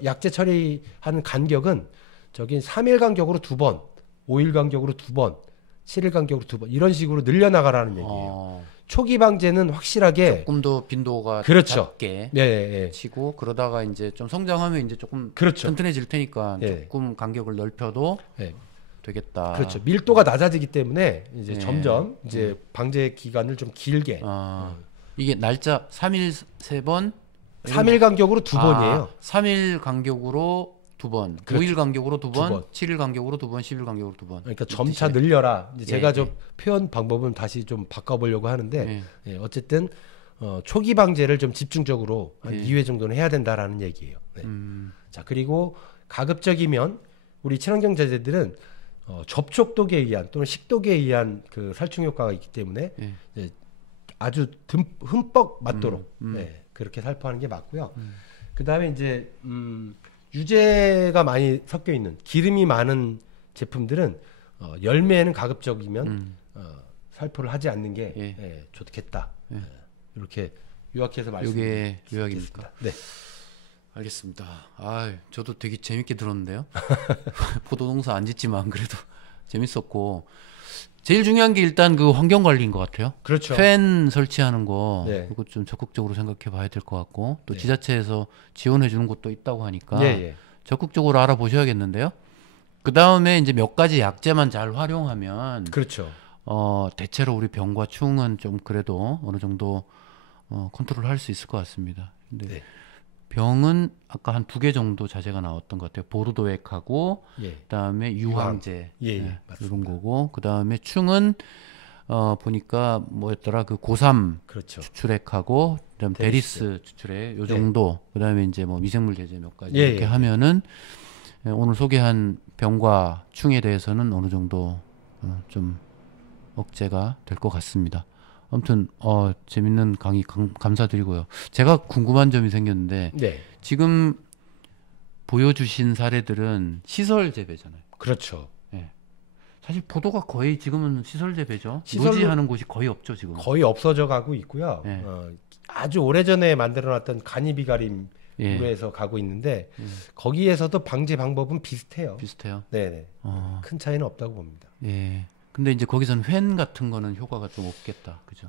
약제 처리하는 간격은 저기 3일 간격으로 2번, 5일 간격으로 2번, 7일 간격으로 2번 이런 식으로 늘려나가라는 얘기예요. 초기 방제는 확실하게 조금 더 빈도가 그렇죠. 작게 네. 치고 그러다가 이제 좀 성장하면 이제 조금 그렇죠. 튼튼해질 테니까 네. 조금 간격을 넓혀도 되겠다. 그렇죠. 밀도가 낮아지기 때문에 이제 점점 이제 방제 기간을 좀 길게. 이게 날짜 3일 3번 3일 간격으로 2번이에요. 3일 간격으로 두 번, 그렇죠. 5일 간격으로 두 번, 번. 7일 간격으로 두 번, 10일 간격으로 두 번. 그러니까 점차 늘려라. 이제 제가 예. 좀 표현 방법은 다시 좀 바꿔보려고 하는데 예. 예, 어쨌든 초기 방제를 좀 집중적으로 한 예. 2회 정도는 해야 된다라는 얘기예요. 네. 자, 그리고 가급적이면 우리 친환경 제재들은 접촉독에 의한 또는 식독에 의한 그 살충 효과가 있기 때문에 예. 예, 아주 흠뻑 맞도록 네, 그렇게 살포하는 게 맞고요. 그 다음에 이제 유제가 많이 섞여 있는 기름이 많은 제품들은 열매는 가급적이면 살포를 하지 않는 게 예. 예, 좋겠다. 예. 이렇게 요약해서 이게 말씀드리겠습니다. 요약입니까? 네. 알겠습니다. 아, 저도 되게 재밌게 들었는데요. 포도농사 안 짓지만 그래도 재밌었고 제일 중요한 게 일단 그 환경 관리인 것 같아요. 그렇죠. 팬 설치하는 거 네. 그거 좀 적극적으로 생각해 봐야 될 것 같고 또 네. 지자체에서 지원해 주는 곳도 있다고 하니까 예, 예. 적극적으로 알아보셔야겠는데요. 그 다음에 이제 몇 가지 약재만 잘 활용하면 그렇죠. 대체로 우리 병과 충은 좀 그래도 어느 정도 컨트롤 할 수 있을 것 같습니다. 근데 네. 병은 아까 한 2개 정도 자재가 나왔던 것 같아요. 보르도액하고 예. 그다음에 유황제 예, 예, 네, 맞습니다. 이런 거고 그다음에 충은 보니까 뭐였더라 그 고삼 그렇죠. 추출액하고 그다음 데리스. 데리스 추출액 요 정도 그다음에 이제 뭐 미생물 제제 몇 가지 예, 이렇게 예. 하면은 오늘 소개한 병과 충에 대해서는 어느 정도 좀 억제가 될 것 같습니다. 아무튼 재밌는 강의 감사드리고요. 제가 궁금한 점이 생겼는데 네. 지금 보여주신 사례들은 시설 재배잖아요. 그렇죠. 사실 포도가 거의 지금은 시설 재배죠. 시설로- 노지하는 곳이 거의 없죠 지금. 거의 없어져 가고 있고요. 네. 아주 오래전에 만들어놨던 간이비가림으로 예, 해서 가고 있는데 거기에서도 방제 방법은 비슷해요. 비슷해요. 네네. 큰 차이는 없다고 봅니다. 예. 근데 이제 거기서는 회 같은 거는 효과가 좀 없겠다, 그죠?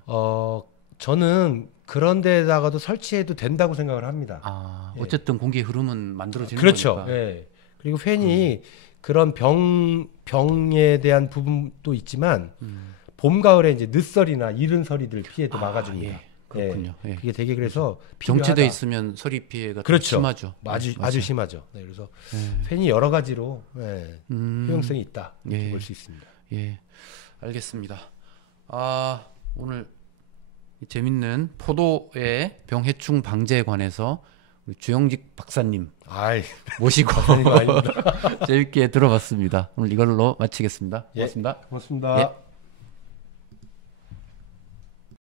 저는 그런 데다가도 설치해도 된다고 생각을 합니다. 예. 어쨌든 공기의 흐름은 만들어지는 그렇죠. 거니까. 예. 그리고 팬이 그런 병에 대한 부분도 있지만 봄 가을에 이제 늦설이나 이른 서리들 피해도 막아줍니다. 예. 그렇군요. 예. 그게 되게 그래서 정체돼 필요하다. 있으면 서리 피해가 좀 그렇죠. 심하죠. 아주 심하죠. 네, 그래서 예. 팬이 여러 가지로 효용성이 있다 이렇게 예. 볼 수 있습니다. 예, 알겠습니다. 오늘 재밌는 포도의 병해충 방제에 관해서 우리 주영직 박사님 아이, 모시고 아닙니다. 재밌게 들어봤습니다. 오늘 이걸로 마치겠습니다. 예. 고맙습니다. 고맙습니다. 예.